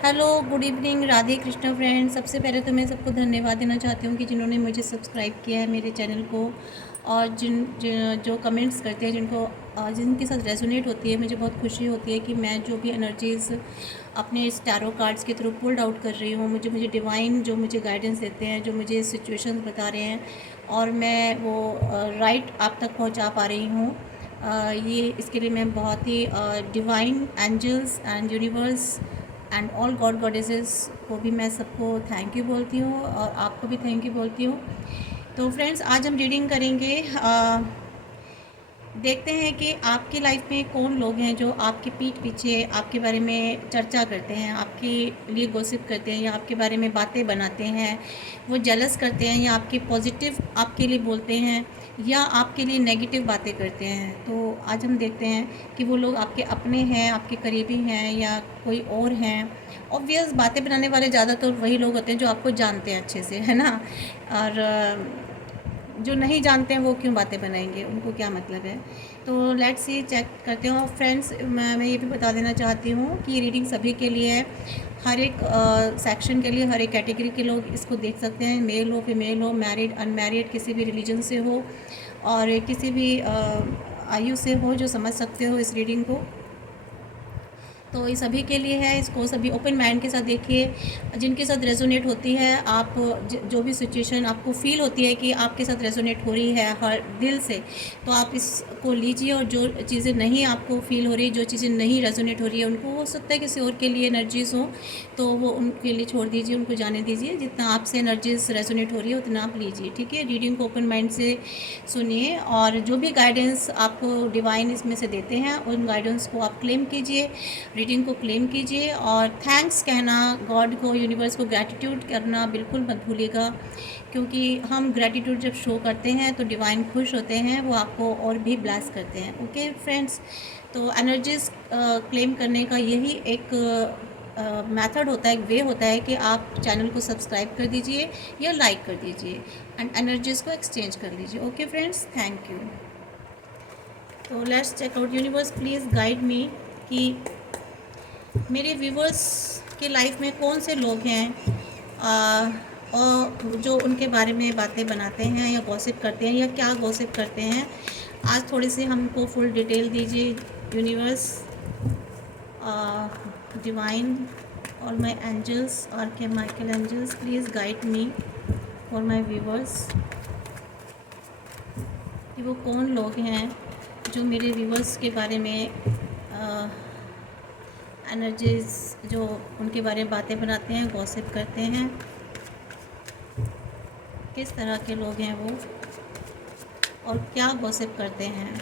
Hello, good evening, Radhe Krishna friends. सबसे पहले तो मैं सबको धन्यवाद देना चाहती हूँ कि जिन्होंने मुझे सब्सक्राइब किया है मेरे चैनल को, और जो कमेंट्स करते हैं, जिनके साथ रेजोनेट होती है, मुझे बहुत खुशी होती है कि मैं जो भी एनर्जीज़ अपने इस टैरो कार्ड्स के थ्रू पुल्ड आउट कर रही हूँ, मुझे डिवाइन जो मुझे गाइडेंस देते हैं, जो मुझे सिचुएशंस बता रहे हैं, और मैं वो राइट आप तक पहुँचा पा रही हूँ। ये इसके लिए मैं बहुत ही divine angels and universe and all god goddesses को भी मैं सबको थैंक यू बोलती हूँ, और आपको भी थैंक यू बोलती हूँ। तो फ्रेंड्स, आज हम रीडिंग करेंगे। देखते हैं कि आपकी लाइफ में कौन लोग हैं जो आपके पीठ पीछे आपके बारे में चर्चा करते हैं, आपके लिए गॉसिप करते हैं, या आपके बारे में बातें बनाते हैं, वो जेलस करते हैं, या आपके पॉजिटिव आपके लिए बोलते हैं, या आपके लिए नेगेटिव बातें करते हैं। तो आज हम देखते हैं कि वो लोग आपके अपने हैं, आपके करीबी हैं, या कोई और हैं। ऑब्वियस, बातें बनाने वाले ज़्यादातर वही लोग होते हैं जो आपको जानते हैं अच्छे से, है ना। और जो नहीं जानते हैं वो क्यों बातें बनाएंगे, उनको क्या मतलब है। तो लेट्स सी, चेक करते हो फ्रेंड्स। मैं ये भी बता देना चाहती हूँ कि ये रीडिंग सभी के लिए है, हर एक सेक्शन के लिए, हर एक कैटेगरी के लोग इसको देख सकते हैं। मेल हो, फीमेल हो, मैरिड, अनमैरिड, किसी भी रिलीजन से हो, और किसी भी आयु से हो, जो समझ सकते हो इस रीडिंग को। तो ये सभी के लिए है, इसको सभी ओपन माइंड के साथ देखिए। जिनके साथ रेजोनेट होती है, आप जो भी सिचुएशन आपको फील होती है कि आपके साथ रेजोनेट हो रही है हर दिल से, तो आप इसको लीजिए। और जो चीज़ें नहीं आपको फील हो रही, जो चीज़ें नहीं रेजोनेट हो रही है, उनको हो सकता है किसी और के लिए एनर्जीज़ हो, तो वो उनके लिए छोड़ दीजिए, उनको जाने दीजिए। जितना आपसे एनर्जीज रेजोनेट हो रही है उतना आप लीजिए, ठीक है। रीडिंग को ओपन माइंड से सुनिए, और जो भी गाइडेंस आपको डिवाइन इसमें से देते हैं, उन गाइडेंस को आप क्लेम कीजिए, रीडिंग को क्लेम कीजिए। और थैंक्स कहना, गॉड को, यूनिवर्स को ग्रैटिट्यूड करना बिल्कुल मत भूलिएगा, क्योंकि हम ग्रैटिट्यूड जब शो करते हैं तो डिवाइन खुश होते हैं, वो आपको और भी ब्लेस करते हैं। ओके फ्रेंड्स, तो एनर्जीज क्लेम करने का यही एक मेथड होता है, एक वे होता है कि आप चैनल को सब्सक्राइब कर दीजिए या लाइक कर दीजिए, एंड एनर्जीज़ को एक्सचेंज कर लीजिए। Okay friends, thank you. तो let's check out. Universe please guide me कि मेरे व्यूवर्स के लाइफ में कौन से लोग हैं, और जो उनके बारे में बातें बनाते हैं, या गॉसिप करते हैं, या क्या गॉसिप करते हैं। आज थोड़ी सी हमको फुल डिटेल दीजिए यूनिवर्स, डिवाइन, और माय एंजल्स, और के Michael angels, please guide me for my viewers, कि वो कौन लोग हैं जो मेरे व्यूवर्स के बारे में एनर्जीज, जो उनके बारे में बातें बनाते हैं, गॉसिप करते हैं। किस तरह के लोग हैं वो, और क्या गॉसिप करते हैं।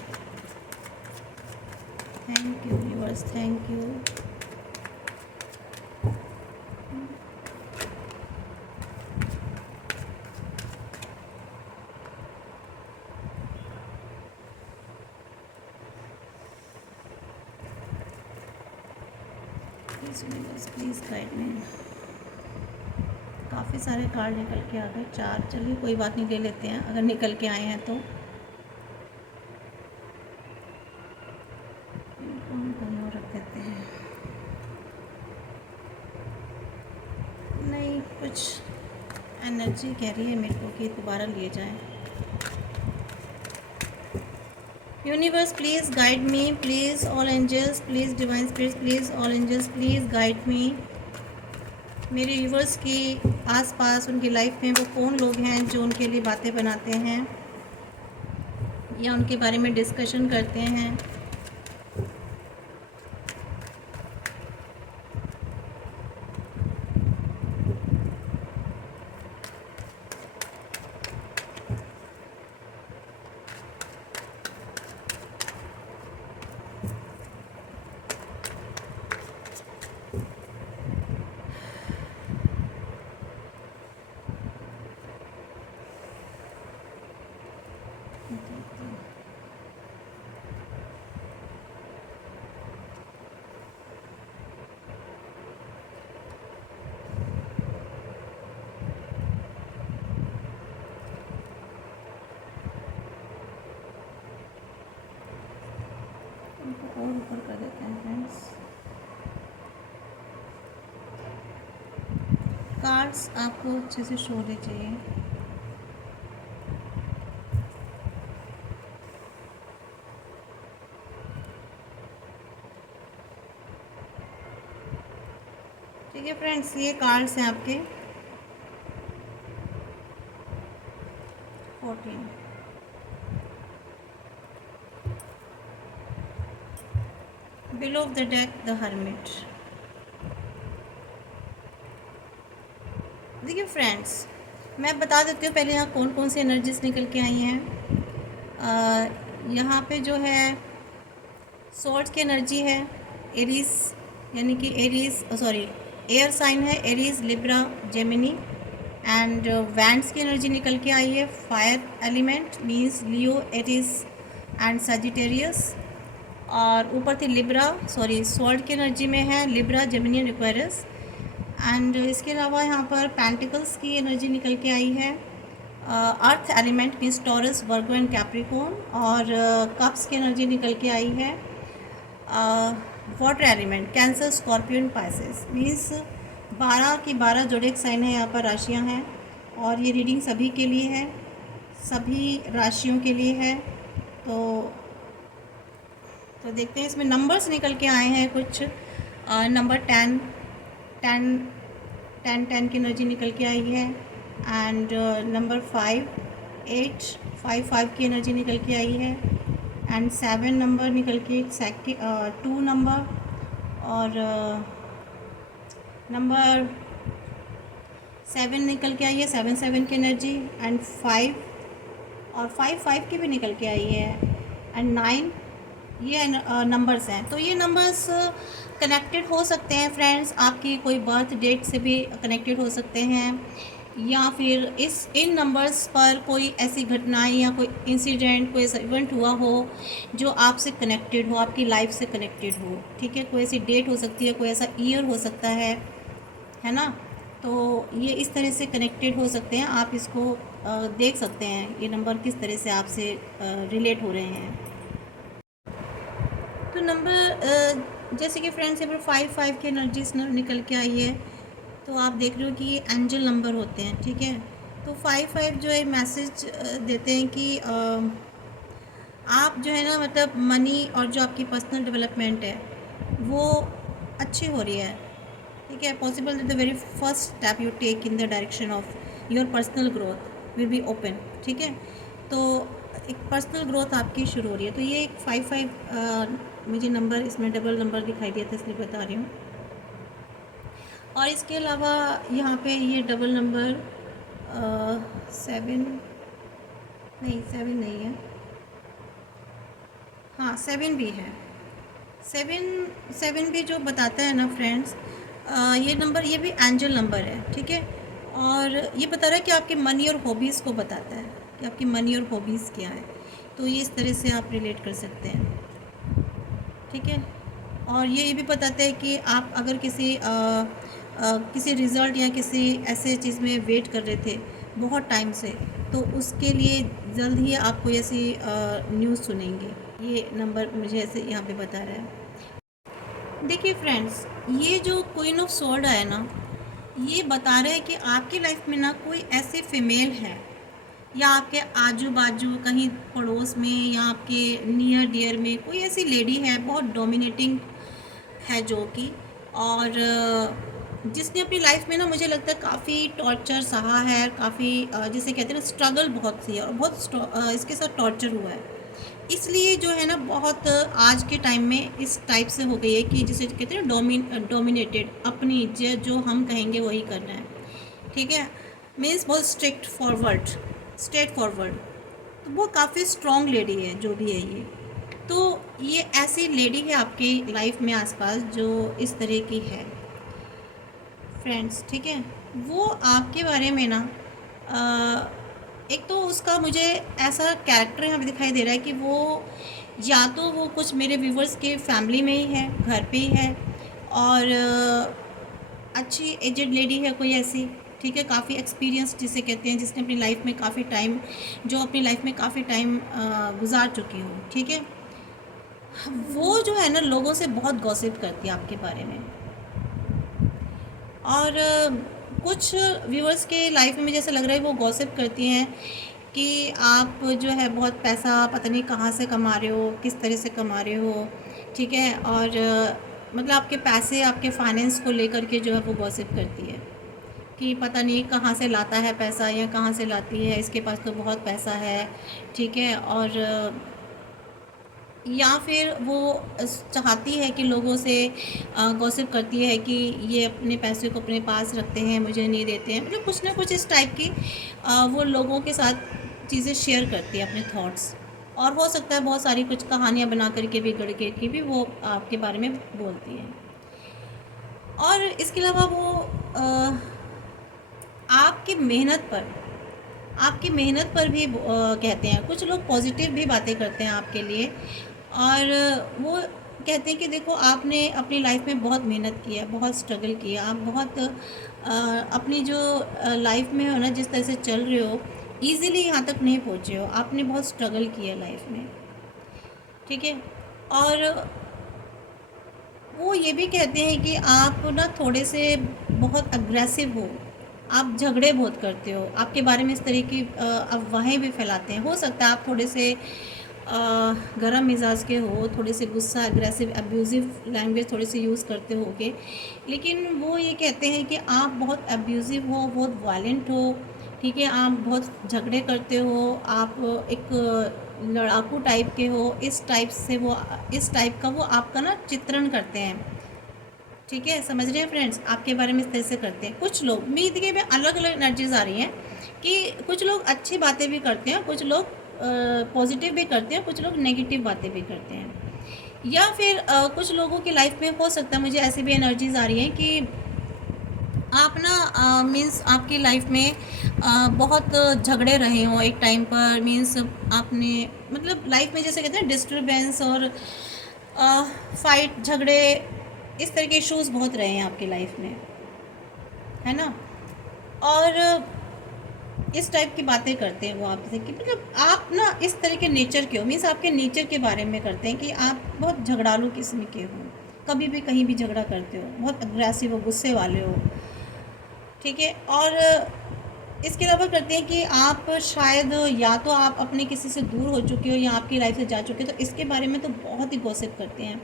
Thank you viewers, thank you. Please universe, please guide मी। काफ़ी सारे कार्ड निकल के आ गए, 4। चलिए कोई बात नहीं, ले लेते हैं अगर निकल के आए हैं तो। हम कहीं और रख देते हैं। नहीं, कुछ एनर्जी कह रही है मेरे को कि दोबारा लिए जाएं। Universe please guide me, please all angels, please divine spirits, please all angels, please guide me. मेरे व्यूवर्स की आसपास, उनकी लाइफ में वो कौन लोग हैं जो उनके लिए बातें बनाते हैं, या उनके बारे में डिस्कशन करते हैं। कार्ड्स आपको अच्छे से शो होने चाहिए। ठीक है फ्रेंड्स, ये कार्ड्स हैं आपके 14। Below of the deck the hermit. देखिए फ्रेंड्स, मैं बता देती हूँ पहले यहाँ कौन कौन सी एनर्जीज निकल के आई हैं। यहाँ पे जो है स्वॉर्ड्स की एनर्जी है, एरीज, यानी कि एरीज सॉरी एयर साइन है, Aries, Libra, Gemini. And wands की एनर्जी निकल के आई है, fire element means Leo, Aries and Sagittarius. और ऊपर थी लिब्रा स्वॉर्ड की एनर्जी में है Libra, Gemini and Aquarius. And इसके अलावा यहाँ पर पेंटिकल्स की एनर्जी निकल के आई है, earth element means taurus, Virgo and Capricorn. और कप्स की एनर्जी निकल के आई है, water element cancer, Scorpio and Pisces. Means 12 की 12 जोड़े साइन है, यहाँ पर राशियाँ हैं। और ये रीडिंग सभी के लिए है, सभी राशियों के लिए है। तो देखते हैं इसमें नंबर्स निकल के आए हैं कुछ। नंबर 10 10 की एनर्जी निकल के आई है। एंड नंबर 5 8 5 की एनर्जी निकल के आई है। एंड 7 नंबर निकल के 2 नंबर। और नंबर 7 निकल के आई है, 7 की एनर्जी। एंड 5 और 5 की भी निकल के आई है। एंड 9 ये नंबर्स हैं। तो ये नंबर्स कनेक्टेड हो सकते हैं फ्रेंड्स, आपकी कोई बर्थ डेट से भी कनेक्टेड हो सकते हैं, या फिर इन नंबर्स पर कोई ऐसी घटनाएं या कोई इंसिडेंट, कोई ऐसा इवेंट हुआ हो जो आपसे कनेक्टेड हो, आपकी लाइफ से कनेक्टेड हो। ठीक है, कोई ऐसी डेट हो सकती है, कोई ऐसा ईयर हो सकता है ना। तो ये इस तरह से कनेक्टेड हो सकते हैं, आप इसको देख सकते हैं ये नंबर किस तरह से आपसे रिलेट हो रहे हैं। तो नंबर जैसे कि फ्रेंड्स यहाँ पर 5 की एनर्जीज निकल के आई है, तो आप देख रहे हो कि ये एंजल नंबर होते हैं। ठीक है, तो 5 जो है मैसेज देते हैं कि आप जो है ना, मतलब मनी और जो आपकी पर्सनल डेवलपमेंट है वो अच्छी हो रही है। ठीक है, possible the very first step you take in the direction of your personal growth will be open. ठीक है, तो एक पर्सनल ग्रोथ आपकी शुरू हो रही है। तो ये एक 5 मुझे नंबर इसमें डबल नंबर दिखाई दिया था, इसलिए बता रही हूँ। और इसके अलावा यहाँ पे ये डबल नंबर 7 नहीं है, हाँ 7 भी है। 7 भी जो बताता है ना फ्रेंड्स, ये नंबर, ये भी एंजल नंबर है। ठीक है, और ये बता रहा है कि आपके मनी और हॉबीज़ को बताता है कि आपकी मनी और हॉबीज़ क्या है। तो ये इस तरह से आप रिलेट कर सकते हैं। ठीक है, और ये भी बताता है कि आप अगर किसी रिज़ल्ट या किसी ऐसे चीज़ में वेट कर रहे थे बहुत टाइम से, तो उसके लिए जल्द ही आप कोई ऐसी न्यूज़ सुनेंगे। ये नंबर मुझे ऐसे यहाँ पे बता रहा है। देखिए फ्रेंड्स, ये जो क्वीन ऑफ स्वॉर्ड है ना, ये बता रहा है कि आपकी लाइफ में ना कोई ऐसी फीमेल है, या आपके आजू बाजू कहीं पड़ोस में, या आपके नियर डियर में कोई ऐसी लेडी है बहुत डोमिनेटिंग है, जो कि और जिसने अपनी लाइफ में ना, मुझे लगता है काफ़ी टॉर्चर सहा है, काफ़ी जिसे कहते हैं ना स्ट्रगल बहुत सी है, और बहुत इसके साथ टॉर्चर हुआ है। इसलिए जो है ना, बहुत आज के टाइम में इस टाइप से हो गई है कि जिसे कहते हैं ना डोमिनेटेड, अपनी जो हम कहेंगे वही करना है। ठीक है, मीन्स बहुत स्ट्रेट फॉरवर्ड। तो वो काफ़ी स्ट्रॉन्ग लेडी है जो भी है ये। तो ये ऐसी लेडी है आपकी लाइफ में आसपास जो इस तरह की है फ्रेंड्स। ठीक है, वो आपके बारे में ना एक तो उसका मुझे ऐसा कैरेक्टर यहाँ पे दिखाई दे रहा है कि वो या तो वो कुछ मेरे व्यूवर्स के फैमिली में ही है, घर पे ही है, और अच्छी एजेड लेडी है कोई ऐसी। ठीक है, काफ़ी एक्सपीरियंस जिसे कहते हैं, जिसने अपनी लाइफ में काफ़ी टाइम गुजार चुकी हो। ठीक है, वो जो है ना लोगों से बहुत गॉसिप करती है आपके बारे में। और कुछ व्यूअर्स के लाइफ में मुझे ऐसा लग रहा है वो गॉसिप करती हैं कि आप जो है बहुत पैसा पता नहीं कहाँ से कमा रहे हो, किस तरह से कमा रहे हो, ठीक है। और मतलब आपके पैसे, आपके फाइनेंस को लेकर के जो है वो गॉसिप करती है कि पता नहीं कहाँ से लाता है पैसा या कहाँ से लाती है, इसके पास तो बहुत पैसा है, ठीक है। और या फिर वो चाहती है कि लोगों से गॉसिप करती है कि ये अपने पैसे को अपने पास रखते हैं, मुझे नहीं देते हैं, मतलब कुछ ना कुछ इस टाइप की वो लोगों के साथ चीज़ें शेयर करती है, अपने थॉट्स। और हो सकता है बहुत सारी कुछ कहानियाँ बना करके भी, गढ़ के भी वो आपके बारे में बोलती है। और इसके अलावा वो आपकी मेहनत पर, आपकी मेहनत पर भी कहते हैं। कुछ लोग पॉजिटिव भी बातें करते हैं आपके लिए, और वो कहते हैं कि देखो आपने अपनी लाइफ में बहुत मेहनत की है, बहुत स्ट्रगल किया, आप बहुत अपनी जो लाइफ में हो ना, जिस तरह से चल रहे हो, ईज़िली यहाँ तक नहीं पहुँचे हो, आपने बहुत स्ट्रगल किया लाइफ में, ठीक है। और वो ये भी कहते हैं कि आप ना थोड़े से बहुत अग्रेसिव हो, आप झगड़े बहुत करते हो, आपके बारे में इस तरह की अफवाहें भी फैलाते हैं। हो सकता है आप थोड़े से गरम मिजाज के हो, थोड़े से गुस्सा, अग्रेसिव, अब्यूज़िव लैंग्वेज थोड़ी सी यूज़ करते होगे, लेकिन वो ये कहते हैं कि आप बहुत अब्यूज़िव हो, बहुत वायलेंट हो, ठीक है। आप बहुत झगड़े करते हो, आप एक लड़ाकू टाइप के हो, इस टाइप से वो, इस टाइप का वो आपका ना चित्रण करते हैं, ठीक है। समझ रहे हैं फ्रेंड्स, आपके बारे में इस तरह से करते हैं कुछ लोग। उम्मीद के में अलग अलग एनर्जीज आ रही हैं कि कुछ लोग अच्छी बातें भी करते हैं, कुछ लोग पॉजिटिव भी करते हैं, कुछ लोग नेगेटिव बातें भी करते हैं। या फिर कुछ लोगों की लाइफ में हो सकता है, मुझे ऐसी भी एनर्जीज आ रही हैं कि आप ना मीन्स आपकी लाइफ में बहुत झगड़े रहे हों एक टाइम पर, मीन्स आपने मतलब लाइफ में जैसे कहते हैं डिस्टरबेंस और फाइट, झगड़े, इस तरह के इश्यूज़ बहुत रहे हैं आपकी लाइफ में, है ना। और इस टाइप की बातें करते हैं वो आपसे कि मतलब आप ना इस तरह के नेचर के हो, मीन्स आपके नेचर के बारे में करते हैं कि आप बहुत झगड़ालू किस्म के हो, कभी भी कहीं भी झगड़ा करते हो, बहुत अग्रेसिव हो, गुस्से वाले हो, ठीक है। और इसके अलावा करते हैं कि आप शायद या तो आप अपने किसी से दूर हो चुके हो या आपकी लाइफ से जा चुके हो, तो इसके बारे में तो बहुत ही गॉसिप करते हैं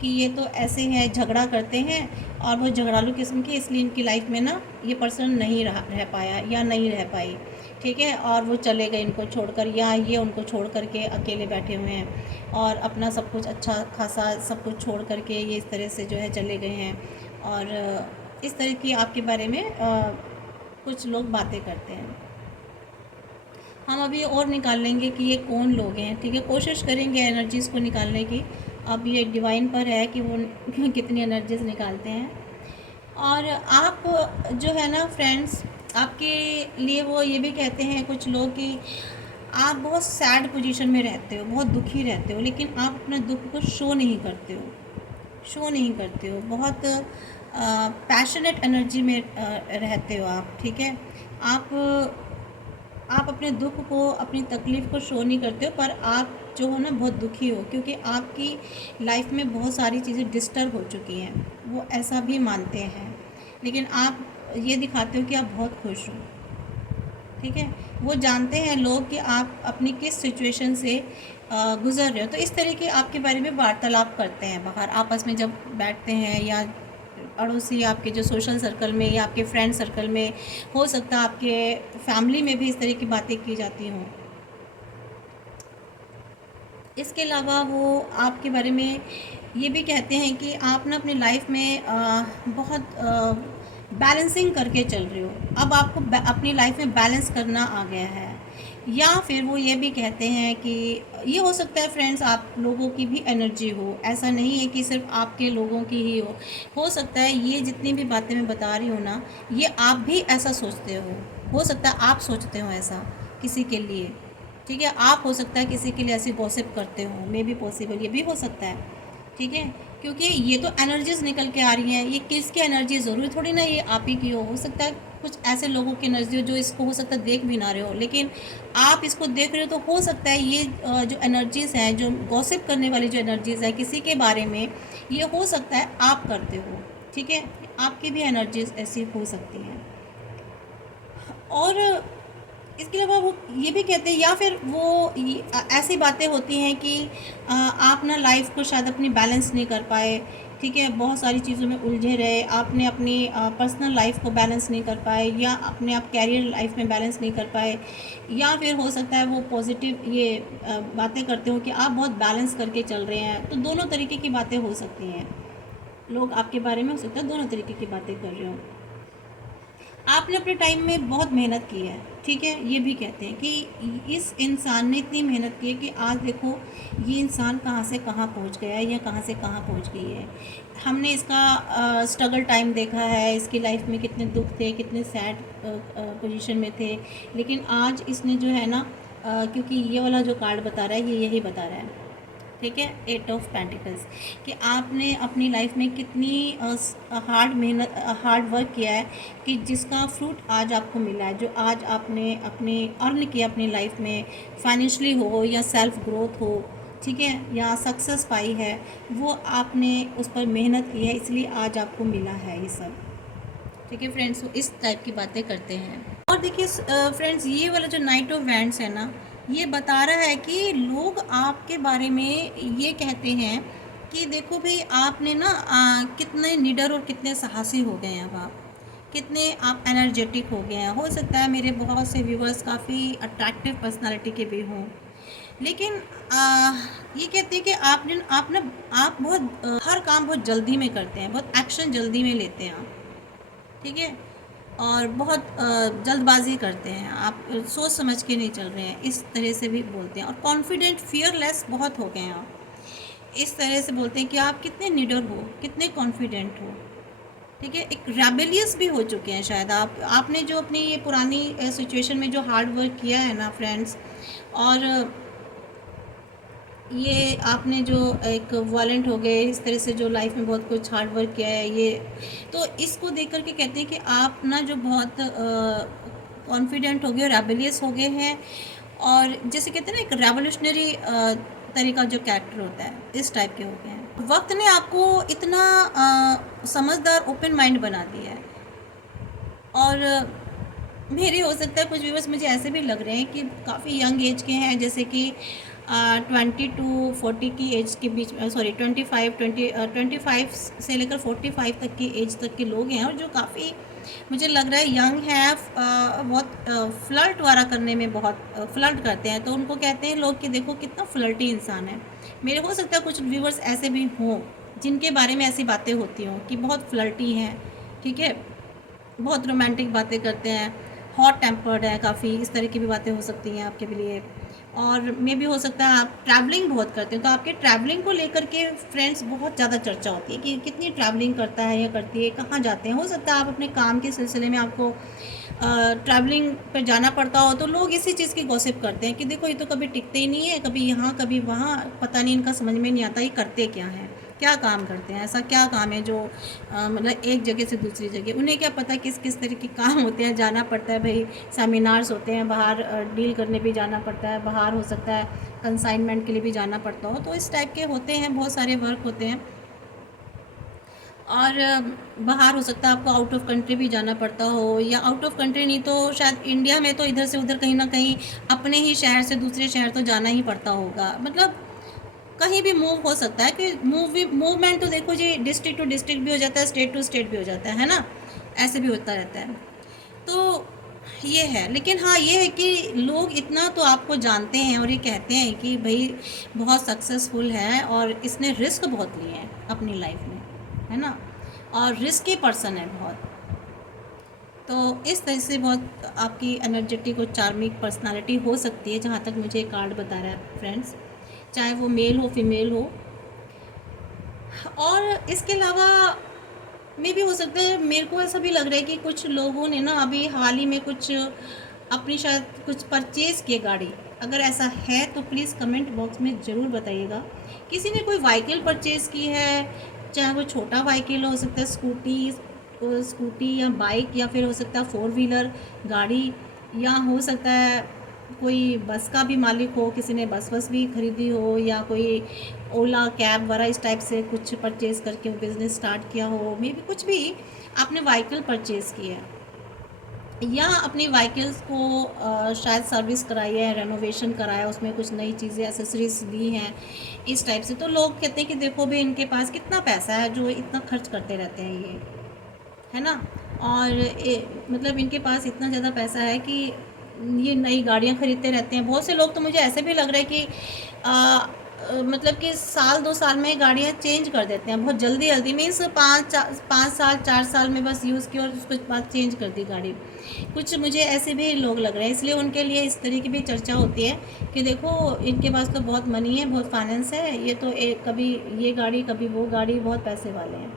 कि ये तो ऐसे हैं, झगड़ा करते हैं और वो झगड़ालू किस्म की, इसलिए इनकी लाइफ में ना ये पर्सन नहीं रह पाया या नहीं रह पाई, ठीक है। और वो चले गए इनको छोड़कर, या ये उनको छोड़ करके अकेले बैठे हुए हैं और अपना सब कुछ अच्छा खासा सब कुछ छोड़ करके ये इस तरह से जो है चले गए हैं। और इस तरह की आपके बारे में कुछ लोग बातें करते हैं। हम अभी और निकाल लेंगे कि ये कौन लोग हैं, ठीक है। कोशिश करेंगे एनर्जीज़ को निकालने की। अब ये डिवाइन पर है कि वो कितनी एनर्जीज निकालते हैं। और आप जो है ना फ्रेंड्स, आपके लिए वो ये भी कहते हैं कुछ लोग कि आप बहुत सैड पोजीशन में रहते हो, बहुत दुखी रहते हो, लेकिन आप अपने दुख को शो नहीं करते हो, शो नहीं करते हो, बहुत पैशनेट एनर्जी में रहते हो आप, ठीक है। आप अपने दुख को, अपनी तकलीफ़ को शो नहीं करते हो, पर आप जो हो ना बहुत दुखी हो, क्योंकि आपकी लाइफ में बहुत सारी चीज़ें डिस्टर्ब हो चुकी हैं, वो ऐसा भी मानते हैं। लेकिन आप ये दिखाते हो कि आप बहुत खुश हो, ठीक है। वो जानते हैं लोग कि आप अपनी किस सिचुएशन से गुज़र रहे हो, तो इस तरह के आपके बारे में वार्तालाप करते हैं बाहर आपस में जब बैठते हैं, या अड़ोसी आपके जो सोशल सर्कल में या आपके फ्रेंड सर्कल में, हो सकता है आपके फैमिली में भी इस तरह की बातें की जाती हों। इसके अलावा वो आपके बारे में ये भी कहते हैं कि आप ना अपनी लाइफ में बहुत बैलेंसिंग करके चल रहे हो, अब आपको अपनी लाइफ में बैलेंस करना आ गया है। या फिर वो ये भी कहते हैं कि ये हो सकता है फ्रेंड्स आप लोगों की भी एनर्जी हो, ऐसा नहीं है कि सिर्फ आपके लोगों की ही हो सकता है ये जितनी भी बातें मैं बता रही हूँ ना, ये आप भी ऐसा सोचते हो सकता है आप सोचते हो ऐसा किसी के लिए, ठीक है। आप हो सकता है किसी के लिए ऐसी गॉसिप करते हो, मे बी पॉसिबल, ये भी हो सकता है, ठीक है। क्योंकि ये तो एनर्जीज निकल के आ रही हैं, ये किसकी एनर्जी, ज़रूरी थोड़ी ना ये आप ही की हो सकता है कुछ ऐसे लोगों की एनर्जी हो जो इसको हो सकता है देख भी ना रहे हो, लेकिन आप इसको देख रहे हो, तो हो सकता है ये जो एनर्जीज़ हैं, जो गॉसिप करने वाली जो एनर्जीज़ है किसी के बारे में, ये हो सकता है आप करते हो, ठीक है। आपकी भी एनर्जीज ऐसी हो सकती हैं, और इसके अलावा वो ये भी कहते हैं, या फिर वो ऐसी बातें होती हैं कि आप ना लाइफ को शायद अपनी बैलेंस नहीं कर पाए, ठीक है, बहुत सारी चीज़ों में उलझे रहे, आपने अपनी पर्सनल लाइफ को बैलेंस नहीं कर पाए, या अपने आप कैरियर लाइफ में बैलेंस नहीं कर पाए, या फिर हो सकता है वो पॉजिटिव ये बातें करते हो कि आप बहुत बैलेंस करके चल रहे हैं। तो दोनों तरीके की बातें हो सकती हैं, लोग आपके बारे में हो सकता है दोनों तरीके की बातें कर रहे हो। आपने अपने टाइम में बहुत मेहनत की है, ठीक है, ये भी कहते हैं कि इस इंसान ने इतनी मेहनत की है कि आज देखो ये इंसान कहाँ से कहाँ पहुँच गया है, या कहाँ से कहाँ पहुँच गई है। हमने इसका स्ट्रगल टाइम देखा है, इसकी लाइफ में कितने दुख थे, कितने सैड पोजीशन में थे, लेकिन आज इसने जो है ना क्योंकि ये वाला जो कार्ड बता रहा है ये यही बता रहा है, ठीक है, 8 ऑफ पेंटिकल्स, कि आपने अपनी लाइफ में कितनी हार्ड वर्क किया है कि जिसका फ्रूट आज आपको मिला है, जो आज आपने अपने अर्न किया अपनी लाइफ में, फाइनेंशियली हो या सेल्फ ग्रोथ हो, ठीक है, या सक्सेस पाई है, वो आपने उस पर मेहनत की है, इसलिए आज आपको मिला है ये सब, ठीक है फ्रेंड्स। तो इस टाइप की बातें करते हैं। और देखिए फ्रेंड्स, ये वाला जो नाइट ऑफ वैंड्स है ना, ये बता रहा है कि लोग आपके बारे में ये कहते हैं कि देखो भाई आपने ना कितने निडर और कितने साहसी हो गए हैं, अब आप कितने आप एनर्जेटिक हो गए हैं। हो सकता है मेरे बहुत से व्यूवर्स काफ़ी अट्रैक्टिव पर्सनालिटी के भी हों, लेकिन ये कहते हैं कि आप बहुत हर काम बहुत जल्दी में करते हैं, बहुत एक्शन जल्दी में लेते हैं आप, ठीक है, और बहुत जल्दबाजी करते हैं आप, सोच समझ के नहीं चल रहे हैं, इस तरह से भी बोलते हैं। और कॉन्फिडेंट फियरलेस बहुत हो गए हैं आप, इस तरह से बोलते हैं कि आप कितने निडर हो, कितने कॉन्फिडेंट हो, ठीक है, एक रेबेलियस भी हो चुके हैं शायद आपने जो अपनी ये पुरानी सिचुएशन में जो हार्ड वर्क किया है ना फ्रेंड्स, और ये आपने जो एक वॉलेंट हो गए, इस तरह से जो लाइफ में बहुत कुछ हार्ड वर्क किया है, ये तो इसको देख कर के कहते हैं कि आप ना जो बहुत कॉन्फिडेंट हो गए, रेबेलियस हो गए हैं, और जैसे कहते हैं ना एक रेवोल्यूशनरी तरीका जो कैरेक्टर होता है, इस टाइप के हो गए हैं। वक्त ने आपको इतना समझदार ओपन माइंड बना दिया है, और मेरे हो सकता है कुछ व्यूवर्स मुझे ऐसे भी लग रहे हैं कि काफ़ी यंग एज के हैं, जैसे कि 20 to 40 की एज के बीच, सॉरी 25 से लेकर 45 तक की एज तक के लोग हैं, और जो काफ़ी मुझे लग रहा है यंग है, बहुत फ्लर्ट वाला करने में बहुत फ्लर्ट करते हैं। तो उनको कहते हैं लोग कि देखो कितना फ्लर्टी इंसान है। मेरे हो सकता है कुछ व्यूवर्स ऐसे भी हों जिनके बारे में ऐसी बातें होती हों कि बहुत फ्लर्टी हैं, ठीक है, बहुत रोमांटिक बातें करते हैं, हॉट टेम्पर्ड है काफ़ी, इस तरह की भी बातें हो सकती हैं आपके लिए। और मे भी हो सकता है आप ट्रैवलिंग बहुत करते हैं, तो आपके ट्रैवलिंग को लेकर के फ्रेंड्स बहुत ज़्यादा चर्चा होती है कि कितनी ट्रैवलिंग करता है या करती है, कहाँ जाते हैं। हो सकता है आप अपने काम के सिलसिले में आपको ट्रैवलिंग पर जाना पड़ता हो, तो लोग इसी चीज़ की गॉसिप करते हैं कि देखो ये तो कभी टिकते ही नहीं है, कभी यहाँ कभी वहाँ, पता नहीं इनका समझ में नहीं आता ये करते क्या हैं, क्या काम करते हैं, ऐसा क्या काम है जो मतलब एक जगह से दूसरी जगह, उन्हें क्या पता किस किस तरह के काम होते हैं। जाना पड़ता है भाई, सेमिनार्स होते हैं बाहर, डील करने भी जाना पड़ता है बाहर, हो सकता है कंसाइनमेंट के लिए भी जाना पड़ता हो, तो इस टाइप के होते हैं, बहुत सारे वर्क होते हैं। और बाहर हो सकता है आपको आउट ऑफ कंट्री भी जाना पड़ता हो, या आउट ऑफ कंट्री नहीं तो शायद इंडिया में तो इधर से उधर कहीं ना कहीं अपने ही शहर से दूसरे शहर तो जाना ही पड़ता होगा, मतलब कहीं भी मूव हो सकता है कि मूवमेंट तो देखो जी, डिस्ट्रिक्ट टू डिस्ट्रिक्ट भी हो जाता है, स्टेट टू स्टेट भी हो जाता है ना, ऐसे भी होता रहता है। तो ये है, लेकिन हाँ ये है कि लोग इतना तो आपको जानते हैं और ये कहते हैं कि भाई बहुत सक्सेसफुल है और इसने रिस्क बहुत लिए हैं अपनी लाइफ में, है ना, और रिस्की पर्सन है बहुत। तो इस तरह से बहुत आपकी एनर्जेटिक और चार्मिंग पर्सनालिटी हो सकती है, जहाँ तक मुझे कार्ड बता रहा है फ्रेंड्स, चाहे वो मेल हो फीमेल हो। और इसके अलावा में भी हो सकता है, मेरे को ऐसा भी लग रहा है कि कुछ लोगों ने ना अभी हाल ही में कुछ अपनी शायद कुछ परचेज़ किए गाड़ी, अगर ऐसा है तो प्लीज़ कमेंट बॉक्स में ज़रूर बताइएगा। किसी ने कोई व्हीकल परचेज़ की है, चाहे वो छोटा व्हीकल हो सकता है, स्कूटी या बाइक, या फिर हो सकता है 4 व्हीलर गाड़ी, या हो सकता है कोई बस का भी मालिक हो, किसी ने बस भी खरीदी हो, या कोई ओला कैब वगैरह इस टाइप से कुछ परचेज़ करके वो बिज़नेस स्टार्ट किया हो, मे बी कुछ भी आपने व्हीकल परचेज़ किया है। या अपनी व्हीकल्स को शायद सर्विस कराई है, रेनोवेशन कराया, उसमें कुछ नई चीज़ें एसेसरीज दी हैं इस टाइप से। तो लोग कहते हैं कि देखो भी इनके पास कितना पैसा है जो इतना खर्च करते रहते हैं ये, है ना। और मतलब इनके पास इतना ज़्यादा पैसा है कि ये नई गाड़ियाँ खरीदते रहते हैं। बहुत से लोग तो मुझे ऐसे भी लग रहा है कि मतलब कि साल 2 साल में गाड़ियाँ चेंज कर देते हैं बहुत जल्दी-जल्दी, मीन्स 5 साल 4 साल में बस यूज़ की और उसके बाद चेंज कर दी गाड़ी। कुछ मुझे ऐसे भी लोग लग रहे हैं, इसलिए उनके लिए इस तरह की भी चर्चा होती है कि देखो इनके पास तो बहुत मनी है, बहुत फाइनेंस है, ये तो एक कभी ये गाड़ी कभी वो गाड़ी, बहुत पैसे वाले हैं।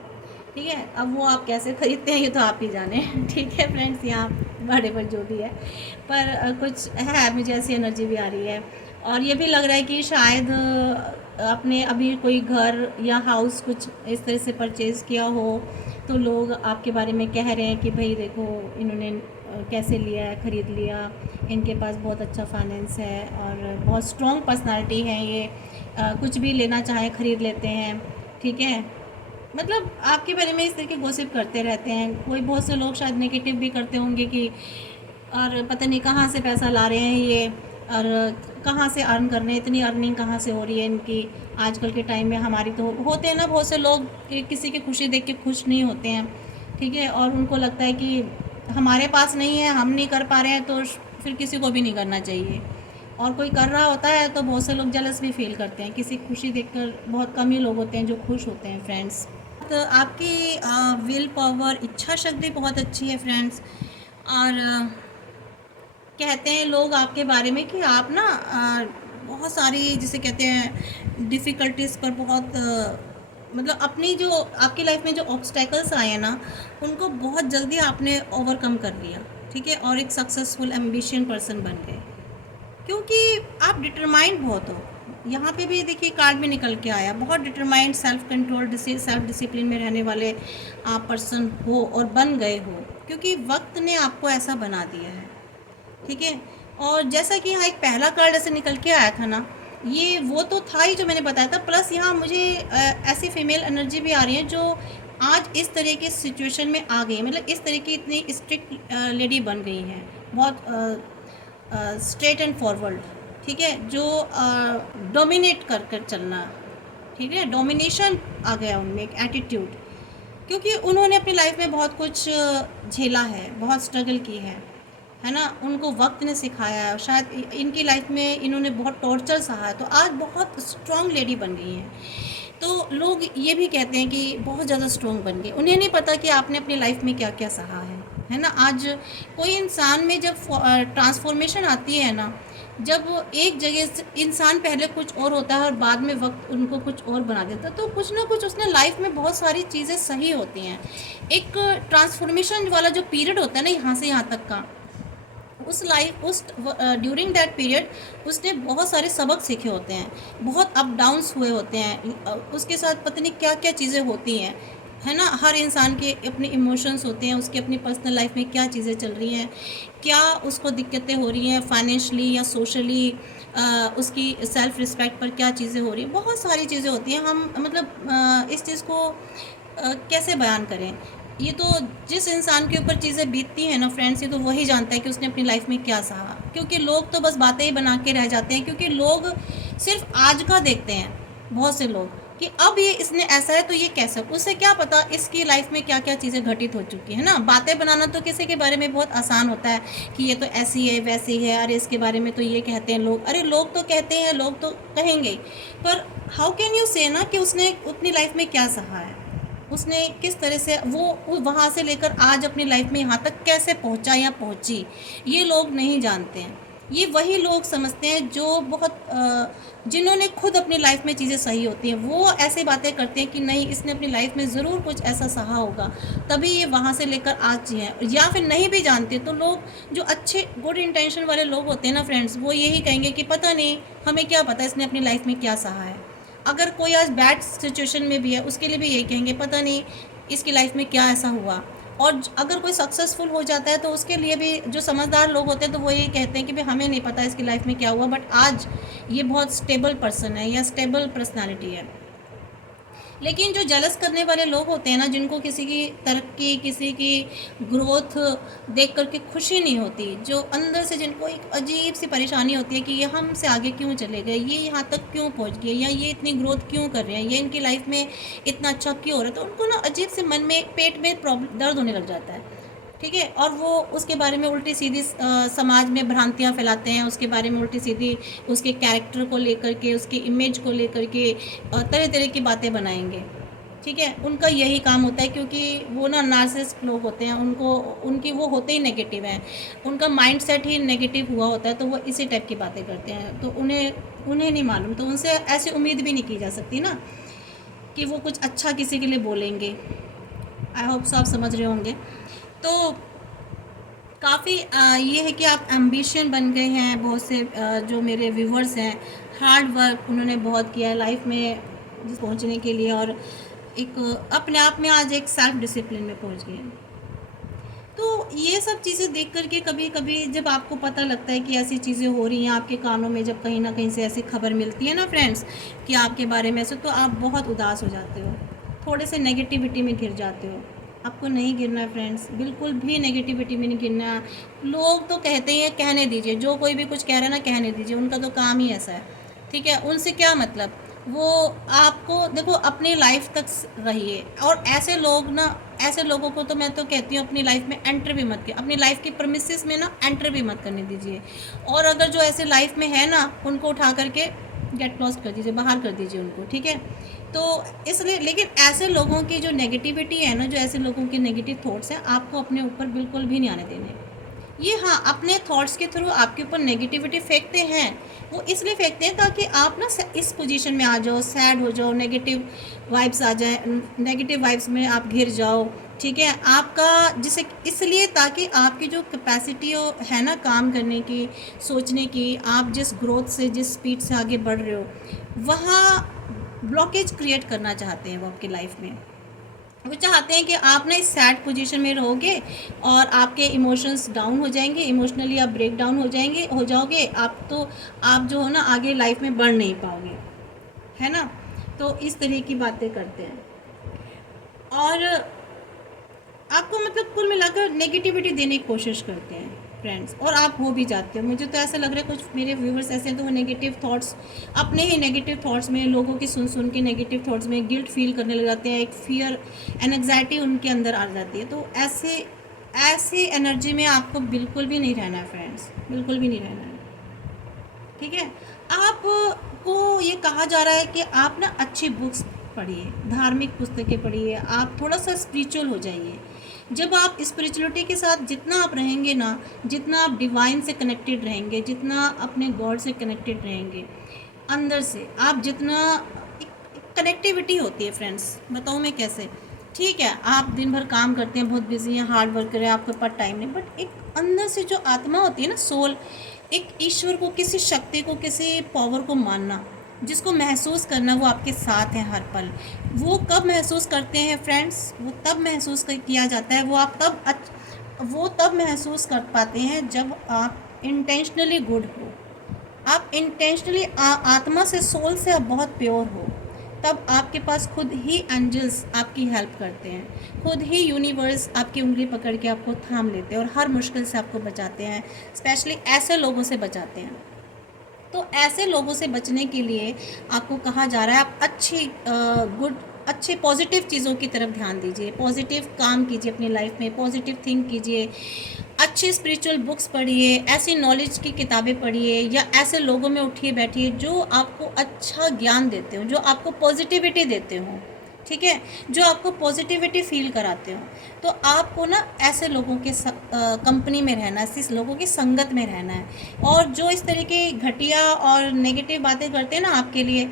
ठीक है, अब वो आप कैसे ख़रीदते हैं ये तो आप ही जाने। ठीक है फ्रेंड्स, यहाँ बड़े पर जो भी है, पर कुछ है, मुझे ऐसी एनर्जी भी आ रही है। और ये भी लग रहा है कि शायद आपने अभी कोई घर या हाउस कुछ इस तरह से परचेज़ किया हो, तो लोग आपके बारे में कह रहे हैं कि भाई देखो इन्होंने कैसे लिया है, ख़रीद लिया, इनके पास बहुत अच्छा फाइनेंस है और बहुत स्ट्रॉन्ग पर्सनालिटी है ये, कुछ भी लेना चाहे ख़रीद लेते हैं। ठीक है, मतलब आपके बारे में इस तरह के गॉसिप करते रहते हैं। कोई बहुत से लोग शायद नेगेटिव भी करते होंगे कि और पता नहीं कहाँ से पैसा ला रहे हैं ये, और कहाँ से अर्न कर रहे हैं, इतनी अर्निंग कहाँ से हो रही है इनकी आजकल के टाइम में। हमारी तो होते हैं ना बहुत से लोग कि किसी की खुशी देख के खुश नहीं होते हैं। ठीक है, और उनको लगता है कि हमारे पास नहीं है, हम नहीं कर पा रहे हैं, तो फिर किसी को भी नहीं करना चाहिए। और कोई कर रहा होता है तो बहुत से लोग जलस भी फील करते हैं। किसी की खुशी देखकर बहुत कम ही लोग होते हैं जो खुश होते हैं फ्रेंड्स। तो आपकी विल पावर, इच्छा शक्ति बहुत अच्छी है फ्रेंड्स। और कहते हैं लोग आपके बारे में कि आप ना बहुत सारी जिसे कहते हैं डिफ़िकल्टीज़ पर बहुत मतलब अपनी जो आपकी लाइफ में जो ऑब्स्टेकल्स आए हैं ना, उनको बहुत जल्दी आपने ओवरकम कर लिया। ठीक है, और एक सक्सेसफुल एम्बिशियन पर्सन बन गए, क्योंकि आप डिटरमाइंड बहुत हो। यहाँ पे भी देखिए कार्ड में निकल के आया, बहुत determined, self control, self discipline में रहने वाले आप पर्सन हो और बन गए हो, क्योंकि वक्त ने आपको ऐसा बना दिया है। ठीक है, और जैसा कि यहाँ एक पहला कार्ड ऐसे निकल के आया था ना, ये वो तो था ही जो मैंने बताया था, प्लस यहाँ मुझे ऐसी फीमेल एनर्जी भी आ रही है जो आज इस तरह के सिचुएशन में आ गई, मतलब इस तरह की इतनी स्ट्रिक्ट लेडी बन गई हैं, बहुत स्ट्रेट एंड फॉरवर्ड। ठीक है, जो डोमिनेट कर कर चलना। ठीक है, डोमिनेशन आ गया उनमें, एक एटीट्यूड, क्योंकि उन्होंने अपनी लाइफ में बहुत कुछ झेला है, बहुत स्ट्रगल की है ना। उनको वक्त ने सिखाया है, शायद इनकी लाइफ में इन्होंने बहुत टॉर्चर सहा है, तो आज बहुत स्ट्रॉन्ग लेडी बन गई हैं। तो लोग ये भी कहते हैं कि बहुत ज़्यादा स्ट्रॉन्ग बन गई। उन्हें नहीं पता कि आपने अपनी लाइफ में क्या क्या सहा है ना। आज कोई इंसान में जब ट्रांसफॉर्मेशन आती है ना, जब वो एक जगह से इंसान पहले कुछ और होता है और बाद में वक्त उनको कुछ और बना देता है, तो कुछ ना कुछ उसने लाइफ में बहुत सारी चीज़ें सही होती हैं। एक ट्रांसफॉर्मेशन वाला जो पीरियड होता है ना, यहाँ से यहाँ तक का, उस लाइफ उस ड्यूरिंग दैट पीरियड उसने बहुत सारे सबक सीखे होते हैं, बहुत अप डाउन्स हुए होते हैं, उसके साथ पता नहीं क्या क्या चीज़ें होती हैं, है ना। हर इंसान के अपने इमोशंस होते हैं, उसकी अपनी पर्सनल लाइफ में क्या चीज़ें चल रही हैं, क्या उसको दिक्कतें हो रही हैं फाइनेंशली या सोशली, उसकी सेल्फ रिस्पेक्ट पर क्या चीज़ें हो रही हैं, बहुत सारी चीज़ें होती हैं। हम मतलब इस चीज़ को कैसे बयान करें। ये तो जिस इंसान के ऊपर चीज़ें बीतती हैं ना फ्रेंड्स, ये तो वही जानता है कि उसने अपनी लाइफ में क्या सहा। क्योंकि लोग तो बस बातें ही बना के रह जाते हैं, क्योंकि लोग सिर्फ आज का देखते हैं, बहुत से लोग, कि अब ये इसने ऐसा है तो ये कैसा, उसे क्या पता इसकी लाइफ में क्या क्या चीज़ें घटित हो चुकी है ना। बातें बनाना तो किसी के बारे में बहुत आसान होता है कि ये तो ऐसी है वैसी है, अरे इसके बारे में तो ये कहते हैं लोग, अरे लोग तो कहते हैं, लोग तो कहेंगे, पर हाउ कैन यू से ना कि उसने अपनी लाइफ में क्या सहा है, उसने किस तरह से वो वहाँ से लेकर आज अपनी लाइफ में यहाँ तक कैसे पहुँचा या पहुँची, ये लोग नहीं जानते हैं। ये वही लोग समझते हैं जो बहुत जिन्होंने खुद अपनी लाइफ में चीज़ें सही होती हैं, वो ऐसे बातें करते हैं कि नहीं इसने अपनी लाइफ में ज़रूर कुछ ऐसा सहा होगा, तभी ये वहाँ से लेकर आज जी हैं। या फिर नहीं भी जानते तो लोग जो अच्छे गुड इंटेंशन वाले लोग होते हैं ना फ्रेंड्स, वो यही कहेंगे कि पता नहीं, हमें क्या पता इसने अपनी लाइफ में क्या सहा है। अगर कोई आज बैड सिचुएशन में भी है, उसके लिए भी यही कहेंगे पता नहीं इसकी लाइफ में क्या ऐसा हुआ। और अगर कोई सक्सेसफुल हो जाता है तो उसके लिए भी जो समझदार लोग होते हैं तो वो यही कहते हैं कि भाई हमें नहीं पता इसकी लाइफ में क्या हुआ, बट आज ये बहुत स्टेबल पर्सन है या स्टेबल पर्सनालिटी है। लेकिन जो जलस करने वाले लोग होते हैं ना, जिनको किसी की तरक्की, किसी की ग्रोथ देख कर के खुशी नहीं होती, जो अंदर से जिनको एक अजीब सी परेशानी होती है कि ये हमसे आगे क्यों चले गए, ये यहाँ तक क्यों पहुँच गए, या ये इतनी ग्रोथ क्यों कर रहे हैं, ये इनकी लाइफ में इतना अच्छा क्यों हो रहा है, तो उनको ना अजीब से मन में, पेट में प्रॉब्लम, दर्द होने लग जाता है। ठीक है, और वो उसके बारे में उल्टी सीधी समाज में भ्रांतियाँ फैलाते हैं, उसके बारे में उल्टी सीधी उसके कैरेक्टर को लेकर के, उसकी इमेज को लेकर के तरह तरह की बातें बनाएंगे। ठीक है, उनका यही काम होता है, क्योंकि वो ना नार्सिसिस्ट लोग होते हैं, उनको उनकी वो होते ही नेगेटिव हैं, उनका माइंड सेट ही नेगेटिव हुआ होता है, तो वो इसी टाइप की बातें करते हैं। तो उन्हें नहीं मालूम, तो उनसे ऐसी उम्मीद भी नहीं की जा सकती ना कि वो कुछ अच्छा किसी के लिए बोलेंगे। आई होप सो आप समझ रहे होंगे। तो काफ़ी ये है कि आप एम्बिशन बन गए हैं। बहुत से जो मेरे व्यूवर्स हैं, हार्ड वर्क उन्होंने बहुत किया है लाइफ में पहुंचने के लिए, और एक अपने आप में आज एक सेल्फ डिसिप्लिन में पहुंच गए हैं। तो ये सब चीज़ें देख कर के कभी कभी जब आपको पता लगता है कि ऐसी चीज़ें हो रही हैं आपके कानों में, जब कहीं ना कहीं से ऐसी खबर मिलती है ना फ्रेंड्स कि आपके बारे में ऐसे, तो आप बहुत उदास हो जाते हो, थोड़े से नेगेटिविटी में घिर जाते हो। आपको नहीं गिरना है फ्रेंड्स, बिल्कुल भी नेगेटिविटी में नहीं गिरना है। लोग तो कहते हैं, कहने दीजिए, जो कोई भी कुछ कह रहा है ना, कहने दीजिए, उनका तो काम ही ऐसा है। ठीक है, उनसे क्या मतलब, वो आपको देखो अपनी लाइफ तक रहिए, और ऐसे लोग ना, ऐसे लोगों को तो मैं तो कहती हूँ अपनी लाइफ में एंटर भी मत कीजिए, अपनी लाइफ की प्रेमिसेस में ना एंटर भी मत करने दीजिए। और अगर जो ऐसे लाइफ में है ना, उनको उठा करके गेट लॉस्ट कर दीजिए, बाहर कर दीजिए उनको। ठीक है, तो इसलिए, लेकिन ऐसे लोगों की जो नेगेटिविटी है ना, जो ऐसे लोगों के नेगेटिव थॉट्स हैं, आपको अपने ऊपर बिल्कुल भी नहीं आने देने। ये हाँ, अपने थॉट्स के थ्रू आपके ऊपर नेगेटिविटी फेंकते हैं, वो इसलिए फेंकते हैं ताकि आप ना इस पोजीशन में आ जाओ, सैड हो जाओ, नेगेटिव वाइब्स आ जाए, नेगेटिव वाइब्स में आप घिर जाओ। ठीक है, आपका जिसे इसलिए ताकि आपकी जो कैपेसिटी है ना काम करने की, सोचने की, आप जिस ग्रोथ से, जिस स्पीड से आगे बढ़ रहे हो, वहाँ ब्लॉकेज क्रिएट करना चाहते हैं वो आपकी लाइफ में। वो चाहते हैं कि आप ना इस सैड पोजीशन में रहोगे और आपके इमोशंस डाउन हो जाएंगे, इमोशनली आप ब्रेक डाउन हो जाओगे आप, तो आप जो हो ना आगे लाइफ में बढ़ नहीं पाओगे, है ना। तो इस तरह की बातें करते हैं, और आपको मतलब कुल मिलाकर नेगेटिविटी देने की कोशिश करते हैं फ्रेंड्स, और आप हो भी जाते हो। मुझे तो ऐसा लग रहा है कुछ मेरे व्यूवर्स ऐसे हैं तो वो नेगेटिव थॉट्स, अपने ही नेगेटिव थॉट्स में, लोगों की सुन के नेगेटिव थॉट्स में गिल्ट फील करने लग जाते हैं, एक फियर एनग्जाइटी उनके अंदर आ जाती है। तो ऐसी एनर्जी में आपको बिल्कुल भी नहीं रहना है फ्रेंड्स, बिल्कुल भी नहीं रहना है। ठीक है, आपको ये कहा जा रहा है कि आप ना अच्छी बुक्स पढ़िए, धार्मिक पुस्तकें पढ़िए, आप थोड़ा सा स्पिरिचुअल हो जाइए। जब आप स्पिरिचुअलिटी के साथ जितना आप रहेंगे ना, जितना आप डिवाइन से कनेक्टेड रहेंगे, जितना अपने गॉड से कनेक्टेड रहेंगे अंदर से, आप जितना कनेक्टिविटी होती है फ्रेंड्स, बताऊँ मैं कैसे। ठीक है, आप दिन भर काम करते हैं, बहुत बिजी हैं, हार्ड वर्क करें, आपके पास टाइम नहीं, बट एक अंदर से जो आत्मा होती है ना, सोल, एक ईश्वर को, किसी शक्ति को, किसी पावर को मानना, जिसको महसूस करना, वो आपके साथ है हर पल। वो कब महसूस करते हैं फ्रेंड्स, वो तब महसूस किया जाता है, वो तब महसूस कर पाते हैं जब आप इंटेंशनली गुड हो, आप इंटेंशनली आत्मा से, सोल से आप बहुत प्योर हो, तब आपके पास खुद ही एंजल्स आपकी हेल्प करते हैं, खुद ही यूनिवर्स आपकी उंगली पकड़ के आपको थाम लेते हैं और हर मुश्किल से आपको बचाते हैं, स्पेशली ऐसे लोगों से बचाते हैं। तो ऐसे लोगों से बचने के लिए आपको कहा जा रहा है आप अच्छे पॉजिटिव चीज़ों की तरफ ध्यान दीजिए, पॉजिटिव काम कीजिए अपनी लाइफ में, पॉजिटिव थिंक कीजिए, अच्छी स्पिरिचुअल बुक्स पढ़िए, ऐसी नॉलेज की किताबें पढ़िए, या ऐसे लोगों में उठिए बैठिए जो आपको अच्छा ज्ञान देते हो, जो आपको पॉजिटिविटी देते हो। ठीक है, जो आपको पॉजिटिविटी फील कराते हो। तो आपको ना ऐसे लोगों के कंपनी में रहना है, ऐसे लोगों की संगत में रहना है, और जो इस तरह की घटिया और नेगेटिव बातें करते हैं ना आपके लिए,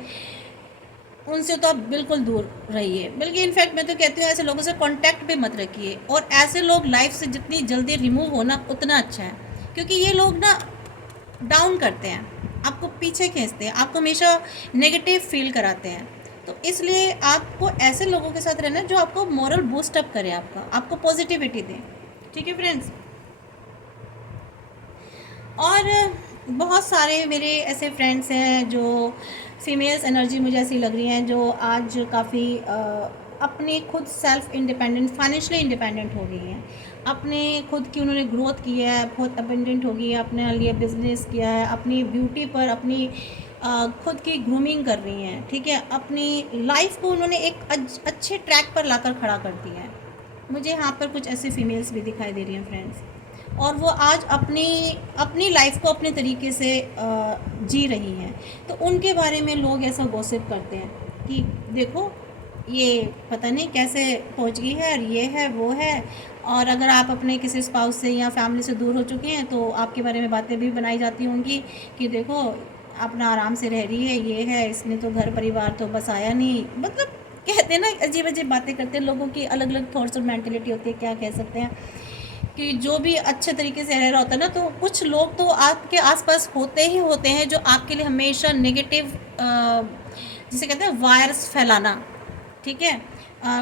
उनसे तो आप बिल्कुल दूर रहिए। बल्कि इनफैक्ट मैं तो कहती हूँ ऐसे लोगों से कांटेक्ट भी मत रखिए, और ऐसे लोग लाइफ से जितनी जल्दी रिमूव होना उतना अच्छा है, क्योंकि ये लोग ना डाउन करते हैं, आपको पीछे खींचते हैं, आपको हमेशा नेगेटिव फील कराते हैं। तो इसलिए आपको ऐसे लोगों के साथ रहना है जो आपको मोरल बूस्ट अप करे, आपको पॉजिटिविटी दें। ठीक है फ्रेंड्स, और बहुत सारे मेरे ऐसे फ्रेंड्स हैं जो फीमेल्स एनर्जी मुझे ऐसी लग रही हैं जो आज काफ़ी अपने खुद सेल्फ इंडिपेंडेंट, फाइनेंशियली इंडिपेंडेंट हो गई हैं। अपने खुद की उन्होंने ग्रोथ की है, बहुत अबेंडेंट हो गई है, अपने लिए बिजनेस किया है, अपनी ब्यूटी पर अपनी खुद की ग्रूमिंग कर रही हैं, ठीक है। अपनी लाइफ को उन्होंने एक अच्छे ट्रैक पर लाकर खड़ा कर दिया है। मुझे यहाँ पर कुछ ऐसे फीमेल्स भी दिखाई दे रही हैं फ्रेंड्स, और वो आज अपनी अपनी लाइफ को अपने तरीके से जी रही हैं। तो उनके बारे में लोग ऐसा गॉसिप करते हैं कि देखो ये पता नहीं कैसे पहुंच गई है, और ये है वो है। और अगर आप अपने किसी स्पाउस से या फैमिली से दूर हो चुके हैं तो आपके बारे में बातें भी बनाई जाती होंगी कि देखो अपना आराम से रह रही है, ये है, इसने तो घर परिवार तो बस आया नहीं। मतलब कहते हैं ना, अजीब अजीब बातें करते हैं। लोगों की अलग अलग थॉट्स और मेंटलिटी होती है, क्या कह सकते हैं कि जो भी अच्छे तरीके से रह रहा होता है ना, तो कुछ लोग तो आपके आसपास होते ही होते हैं जो आपके लिए हमेशा नेगेटिव, जिसे कहते हैं वायरस फैलाना, ठीक है।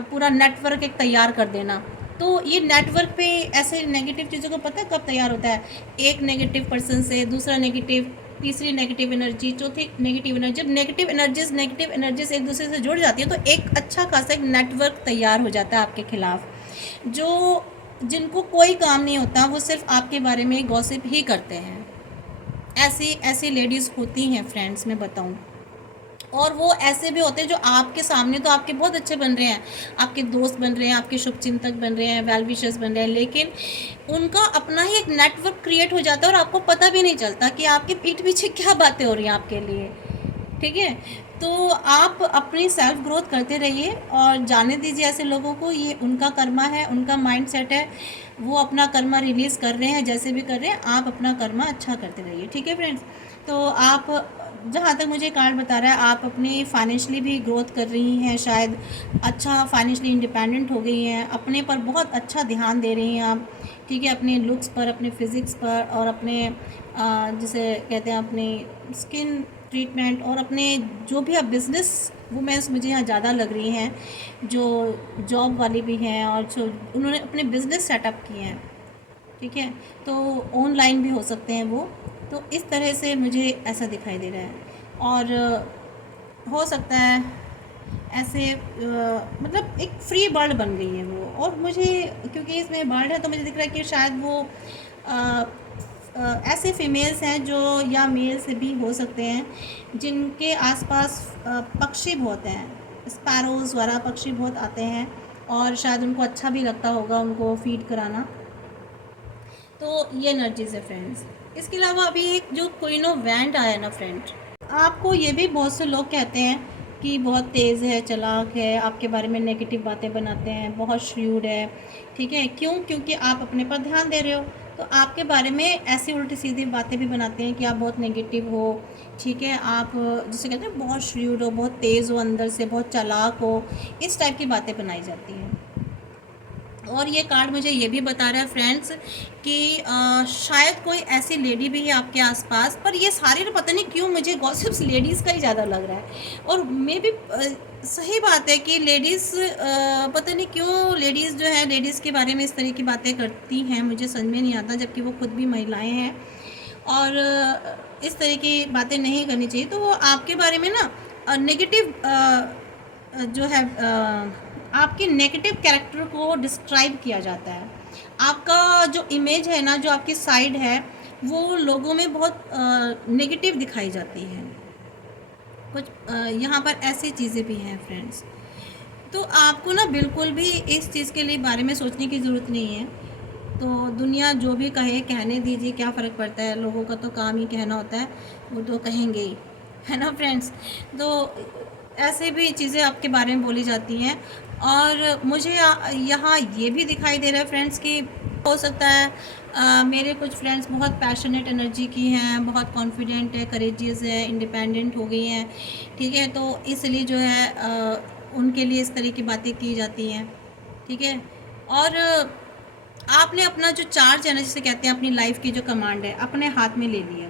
पूरा नेटवर्क एक तैयार कर देना। तो ये नेटवर्क पे ऐसे नेगेटिव चीज़ों को पता है कब तैयार होता है? एक नेगेटिव पर्सन से दूसरा नेगेटिव, तीसरी नेगेटिव एनर्जी, चौथी नेगेटिव एनर्जी। जब नेगेटिव एनर्जीज एक दूसरे से जुड़ जाती है तो एक अच्छा खासा एक नेटवर्क तैयार हो जाता है आपके खिलाफ। जो जिनको कोई काम नहीं होता वो सिर्फ आपके बारे में गॉसिप ही करते हैं। ऐसी ऐसी लेडीज़ होती हैं फ्रेंड्स, मैं बताऊं। और वो ऐसे भी होते हैं जो आपके सामने तो आपके बहुत अच्छे बन रहे हैं, आपके दोस्त बन रहे हैं, आपके शुभचिंतक बन रहे हैं, वेल विशर्स बन रहे हैं, लेकिन उनका अपना ही एक नेटवर्क क्रिएट हो जाता है और आपको पता भी नहीं चलता कि आपके पीठ पीछे क्या बातें हो रही हैं आपके लिए, ठीक है। तो आप अपनी सेल्फ ग्रोथ करते रहिए और जाने दीजिए ऐसे लोगों को, ये उनका कर्मा है, उनका माइंड सेट है, वो अपना कर्मा रिलीज़ कर रहे हैं, जैसे भी कर रहे हैं। आप अपना कर्मा अच्छा करते रहिए, ठीक है फ्रेंड्स। तो आप, जहाँ तक मुझे कार्ड बता रहा है, आप अपनी फाइनेंशियली भी ग्रोथ कर रही हैं, शायद अच्छा फाइनेंशियली इंडिपेंडेंट हो गई हैं, अपने पर बहुत अच्छा ध्यान दे रही हैं आप, ठीक है। अपने लुक्स पर, अपने फिज़िक्स पर, और अपने जिसे कहते हैं अपनी स्किन ट्रीटमेंट, और अपने जो भी आप बिज़नेस वुमेंस मुझे यहाँ ज़्यादा लग रही हैं जो जॉब वाली भी हैं और जो उन्होंने अपने बिज़नेस सेटअप किए हैं, ठीक है। तो ऑनलाइन भी हो सकते हैं वो। तो इस तरह से मुझे ऐसा दिखाई दे रहा है। और हो सकता है ऐसे मतलब एक फ्री बर्ड बन गई है वो। और मुझे क्योंकि इसमें बर्ड है तो मुझे दिख रहा है कि शायद वो ऐसे फीमेल्स हैं जो, या मेल्स भी हो सकते हैं, जिनके आसपास पक्षी बहुत हैं, स्पैरोज़ वगैरह पक्षी बहुत आते हैं, और शायद उनको अच्छा भी लगता होगा उनको फीड कराना। तो ये एनर्जीज है फ्रेंड्स। इसके अलावा अभी एक जो क्वीन ऑफ वैंड आया ना फ्रेंड, आपको ये भी बहुत से लोग कहते हैं कि बहुत तेज़ है, चालाक है, आपके बारे में नेगेटिव बातें बनाते हैं, बहुत श्रूड है, ठीक है। क्यों? क्योंकि आप अपने पर ध्यान दे रहे हो, तो आपके बारे में ऐसी उल्टी सीधी बातें भी बनाते हैं कि आप बहुत नेगेटिव हो, ठीक है। आप जिसे कहते हैं बहुत श्रूड हो, बहुत तेज़ हो, अंदर से बहुत चालाक हो, इस टाइप की बातें बनाई जाती हैं। और ये कार्ड मुझे ये भी बता रहा है फ्रेंड्स कि शायद कोई ऐसी लेडी भी है आपके आसपास, पर ये सारे ना पता नहीं क्यों मुझे गॉसिप्स लेडीज़ का ही ज़्यादा लग रहा है। और मे भी सही बात है कि लेडीज़, पता नहीं क्यों लेडीज़ जो है, लेडीज़ के बारे में इस तरह की बातें करती हैं, मुझे समझ में नहीं आता, जबकि वो खुद भी महिलाएं हैं। और इस तरह की बातें नहीं करनी चाहिए। तो वो आपके बारे में ना नेगेटिव जो है, आपके नेगेटिव कैरेक्टर को डिस्क्राइब किया जाता है। आपका जो इमेज है ना, जो आपकी साइड है, वो लोगों में बहुत नेगेटिव दिखाई जाती है। कुछ यहाँ पर ऐसी चीज़ें भी हैं फ्रेंड्स। तो आपको ना बिल्कुल भी इस चीज़ के लिए बारे में सोचने की ज़रूरत नहीं है। तो दुनिया जो भी कहे, कहने दीजिए, क्या फ़र्क पड़ता है, लोगों का तो काम ही कहना होता है, वो तो कहेंगे ही, है ना फ्रेंड्स। तो ऐसे भी चीज़ें आपके बारे में बोली जाती हैं। और मुझे यहाँ ये भी दिखाई दे रहा है फ्रेंड्स कि हो सकता है मेरे कुछ फ्रेंड्स बहुत पैशनेट एनर्जी की हैं, बहुत कॉन्फिडेंट है, करेजियस है, इंडिपेंडेंट हो गई हैं, ठीक है। तो इसलिए जो है उनके लिए इस तरह की बातें की जाती हैं, ठीक है। और आपने अपना जो चार्ज है ना, जिसे कहते हैं अपनी लाइफ की जो कमांड है, अपने हाथ में ले लिया,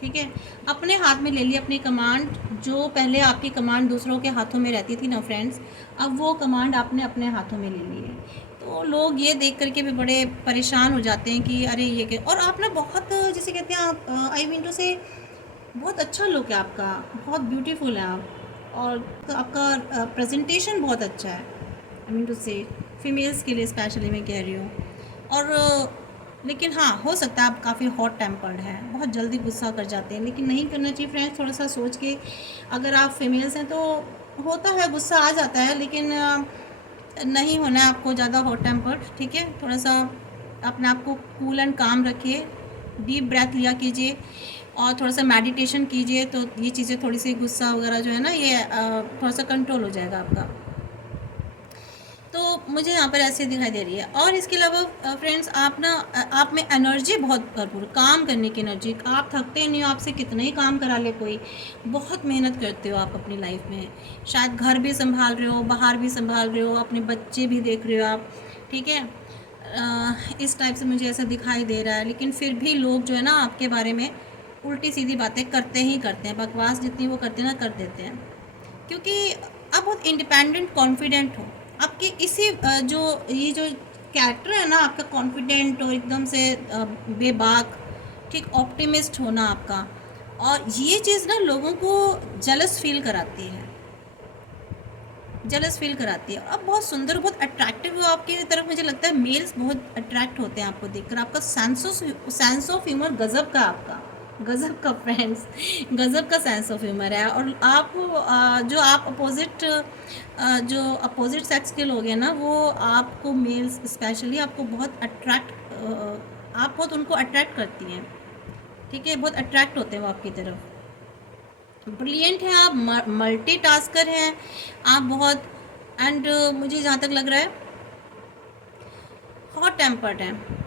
ठीक है। अपने हाथ में ले ली अपनी कमांड। जो पहले आपकी कमांड दूसरों के हाथों में रहती थी ना फ्रेंड्स, अब वो कमांड आपने अपने हाथों में ले ली है। तो तो लोग ये देख कर के भी बड़े परेशान हो जाते हैं कि अरे ये क्या। और आप ना बहुत, जिसे कहते हैं आप, आई मीन टू से, बहुत अच्छा लुक है आपका, बहुत ब्यूटीफुल है आप, और तो आपका प्रेजेंटेशन बहुत अच्छा है, आई मीन टू से, फीमेल्स के लिए स्पेशली मैं कह रही हूँ। और लेकिन हाँ, हो सकता है आप काफ़ी हॉट टेम्पर्ड हैं, बहुत जल्दी गुस्सा कर जाते हैं, लेकिन नहीं करना चाहिए फ्रेंड्स। थोड़ा सा सोच के, अगर आप फीमेल्स हैं तो होता है, गुस्सा आ जाता है, लेकिन नहीं होना है आपको ज़्यादा हॉट टेम्पर्ड, ठीक है। थोड़ा सा अपने आप को कूल एंड काम रखिए, डीप ब्रेथ लिया कीजिए, और थोड़ा सा मेडिटेशन कीजिए, तो ये चीज़ें थोड़ी सी, गुस्सा वगैरह जो है ना, ये थोड़ा सा कंट्रोल हो जाएगा आपका। तो मुझे यहाँ पर ऐसे दिखाई दे रही है। और इसके अलावा फ्रेंड्स, आप ना, आप में एनर्जी बहुत भरपूर, काम करने की एनर्जी, आप थकते नहीं हो, आपसे कितना ही काम करा ले कोई, बहुत मेहनत करते हो आप अपनी लाइफ में। शायद घर भी संभाल रहे हो, बाहर भी संभाल रहे हो, अपने बच्चे भी देख रहे हो आप, ठीक है। इस टाइप से मुझे ऐसा दिखाई दे रहा है। लेकिन फिर भी लोग जो है ना, आपके बारे में उल्टी सीधी बातें करते ही करते हैं, बकवास जितनी वो करते हैं ना, कर देते हैं, क्योंकि आप बहुत इंडिपेंडेंट, कॉन्फिडेंट हो। आपके इसी जो ये जो कैरेक्टर है ना आपका, कॉन्फिडेंट और एकदम से बेबाक, ठीक, ऑप्टिमिस्ट होना आपका, और ये चीज़ ना लोगों को जलस फील कराती है, जलस फील कराती है। आप बहुत सुंदर, बहुत अट्रैक्टिव हो, आपकी तरफ मुझे लगता है मेल्स बहुत अट्रैक्ट होते हैं आपको देखकर। आपका सेंस ऑफ ह्यूमर गज़ब का, आपका गज़ब का फ्रेंड्स, गज़ब का सेंस ऑफ ह्यूमर है। और आप जो आप अपोजिट सेक्स के लोग हैं ना, वो आपको, मेल्स स्पेशली, आपको बहुत आप बहुत उनको अट्रैक्ट करती हैं, ठीक है, बहुत अट्रैक्ट होते हैं वो आपकी तरफ। ब्रिलियंट हैं आप, मल्टीटास्कर हैं आप बहुत, एंड मुझे जहाँ तक लग रहा है हॉट टेम्पर्ड हैं।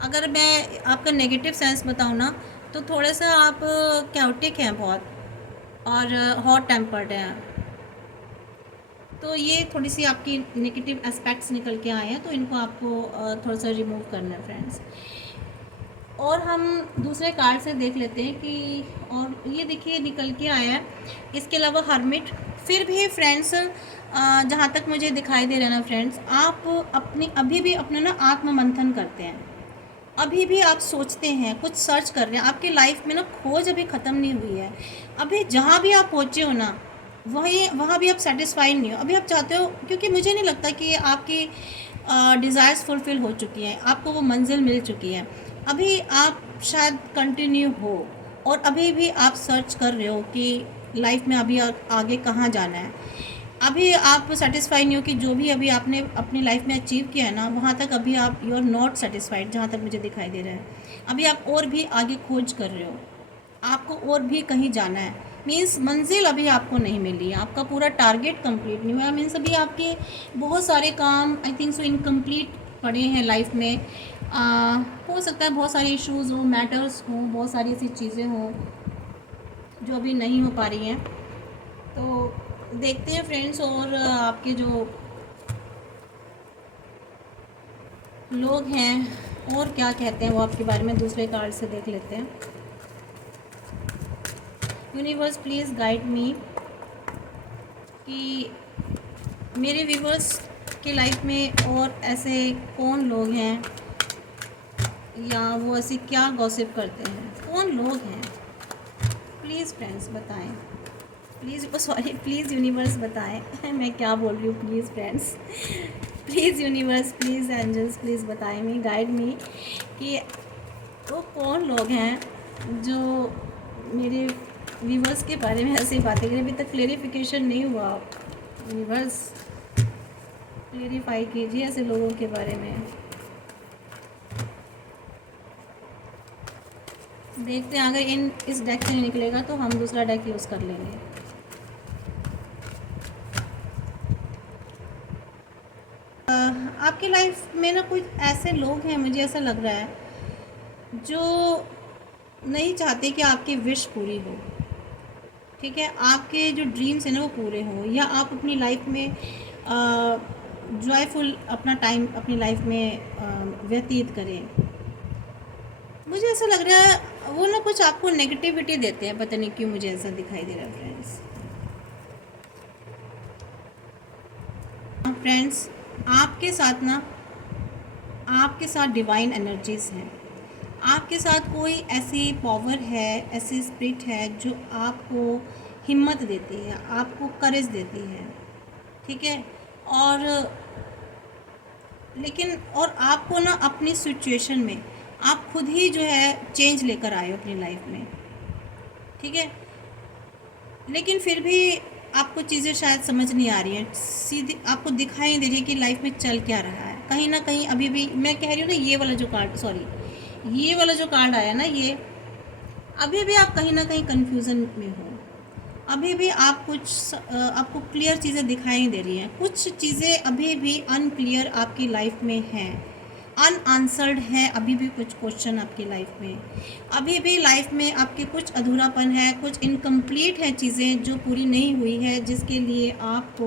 अगर मैं आपका नेगेटिव सेंस बताऊँ ना, तो थोड़ा सा आप कैओटिक हैं बहुत, और हॉट टेम्पर्ड हैं। तो ये थोड़ी सी आपकी नेगेटिव एस्पेक्ट्स निकल के आए हैं, तो इनको आपको थोड़ा सा रिमूव करना है फ्रेंड्स। और हम दूसरे कार्ड से देख लेते हैं कि, और ये देखिए निकल के आया है, इसके अलावा हर्मिट। फिर भी फ्रेंड्स, जहाँ तक मुझे दिखाई दे रहा है ना फ्रेंड्स, आप अपनी अभी भी अपना ना आत्म मंथन करते हैं, अभी भी आप सोचते हैं, कुछ सर्च कर रहे हैं, आपकी लाइफ में ना खोज अभी ख़त्म नहीं हुई है। अभी जहाँ भी आप पहुँचे हो ना, वहाँ भी आप सेटिस्फाइड नहीं हो। अभी आप चाहते हो, क्योंकि मुझे नहीं लगता कि आपकी डिज़ायर्स फुलफ़िल हो चुकी हैं, आपको वो मंजिल मिल चुकी है। अभी आप शायद कंटिन्यू हो, और अभी भी आप सर्च कर रहे हो कि लाइफ में अभी आगे कहाँ जाना है। अभी आप सेटिस्फाई नहीं हो कि जो भी अभी आपने अपनी लाइफ में अचीव किया है ना, वहाँ तक अभी आप, यू आर नॉट सेटिस्फाइड, जहाँ तक मुझे दिखाई दे रहा है। अभी आप और भी आगे खोज कर रहे हो, आपको और भी कहीं जाना है। मीन्स मंजिल अभी आपको नहीं मिली है, आपका पूरा टारगेट कंप्लीट नहीं हुआ। मीन्स अभी आपके बहुत सारे काम, आई थिंक सो, इनकम्प्लीट पड़े हैं लाइफ में। हो सकता है बहुत सारे इश्यूज़ हों, मैटर्स हों, बहुत सारी ऐसी चीज़ें हों जो अभी नहीं हो पा रही हैं। तो देखते हैं फ्रेंड्स, और आपके जो लोग हैं और क्या कहते हैं वो आपके बारे में, दूसरे कार्ड से देख लेते हैं। यूनिवर्स प्लीज़ गाइड मी कि मेरे व्यूवर्स की लाइफ में और ऐसे कौन लोग हैं, या वो ऐसी क्या गॉसिप करते हैं, कौन लोग हैं। प्लीज़ फ्रेंड्स बताएं, प्लीज़, सॉरी, प्लीज़ यूनिवर्स बताएं मैं क्या बोल रही हूँ, please friends, please universe, please angels, please बताएं मी, गाइड मी कि वो कौन लोग हैं जो मेरे व्यूवर्स के बारे में ऐसी बातें करें। अभी तक क्लेरिफिकेशन नहीं हुआ, यूनिवर्स क्लेरिफाई कीजिए ऐसे लोगों के बारे में। देखते हैं, अगर इस डेक से नहीं निकलेगा तो हम दूसरा डेक यूज़ कर लेंगे। आपकी लाइफ में ना कुछ ऐसे लोग हैं, मुझे ऐसा लग रहा है, जो नहीं चाहते कि आपकी विश पूरी हो, ठीक है, आपके जो ड्रीम्स हैं ना वो पूरे हों, या आप अपनी लाइफ में जॉयफुल अपना टाइम अपनी लाइफ में व्यतीत करें। मुझे ऐसा लग रहा है वो ना कुछ आपको नेगेटिविटी देते हैं, पता नहीं क्यों मुझे ऐसा दिखाई दे रहा है फ्रेंड्स। फ्रेंड्स, आपके साथ ना, आपके साथ डिवाइन एनर्जीज़ हैं। आपके साथ कोई ऐसी पावर है, ऐसी स्पिरिट है जो आपको हिम्मत देती है, आपको करेज देती है, ठीक है। और लेकिन और आपको ना अपनी सिचुएशन में आप खुद ही जो है चेंज लेकर आए हो अपनी लाइफ में, ठीक है। लेकिन फिर भी आपको चीज़ें शायद समझ नहीं आ रही हैं, सीधी आपको दिखाई नहीं दे रही है कि लाइफ में चल क्या रहा है। कहीं ना कहीं अभी भी मैं कह रही हूँ ना, ये वाला जो कार्ड, सॉरी, ये वाला जो कार्ड आया ना, ये अभी भी आप कहीं ना कहीं कन्फ्यूज़न में हो। अभी भी आप आपको क्लियर चीज़ें दिखाई नहीं दे रही हैं। कुछ चीज़ें अभी भी अनक्लियर आपकी लाइफ में हैं, अनआंसर्ड है अभी भी कुछ क्वेश्चन आपकी लाइफ में। अभी भी लाइफ में आपके कुछ अधूरापन है, कुछ इनकम्प्लीट है चीज़ें जो पूरी नहीं हुई है, जिसके लिए आप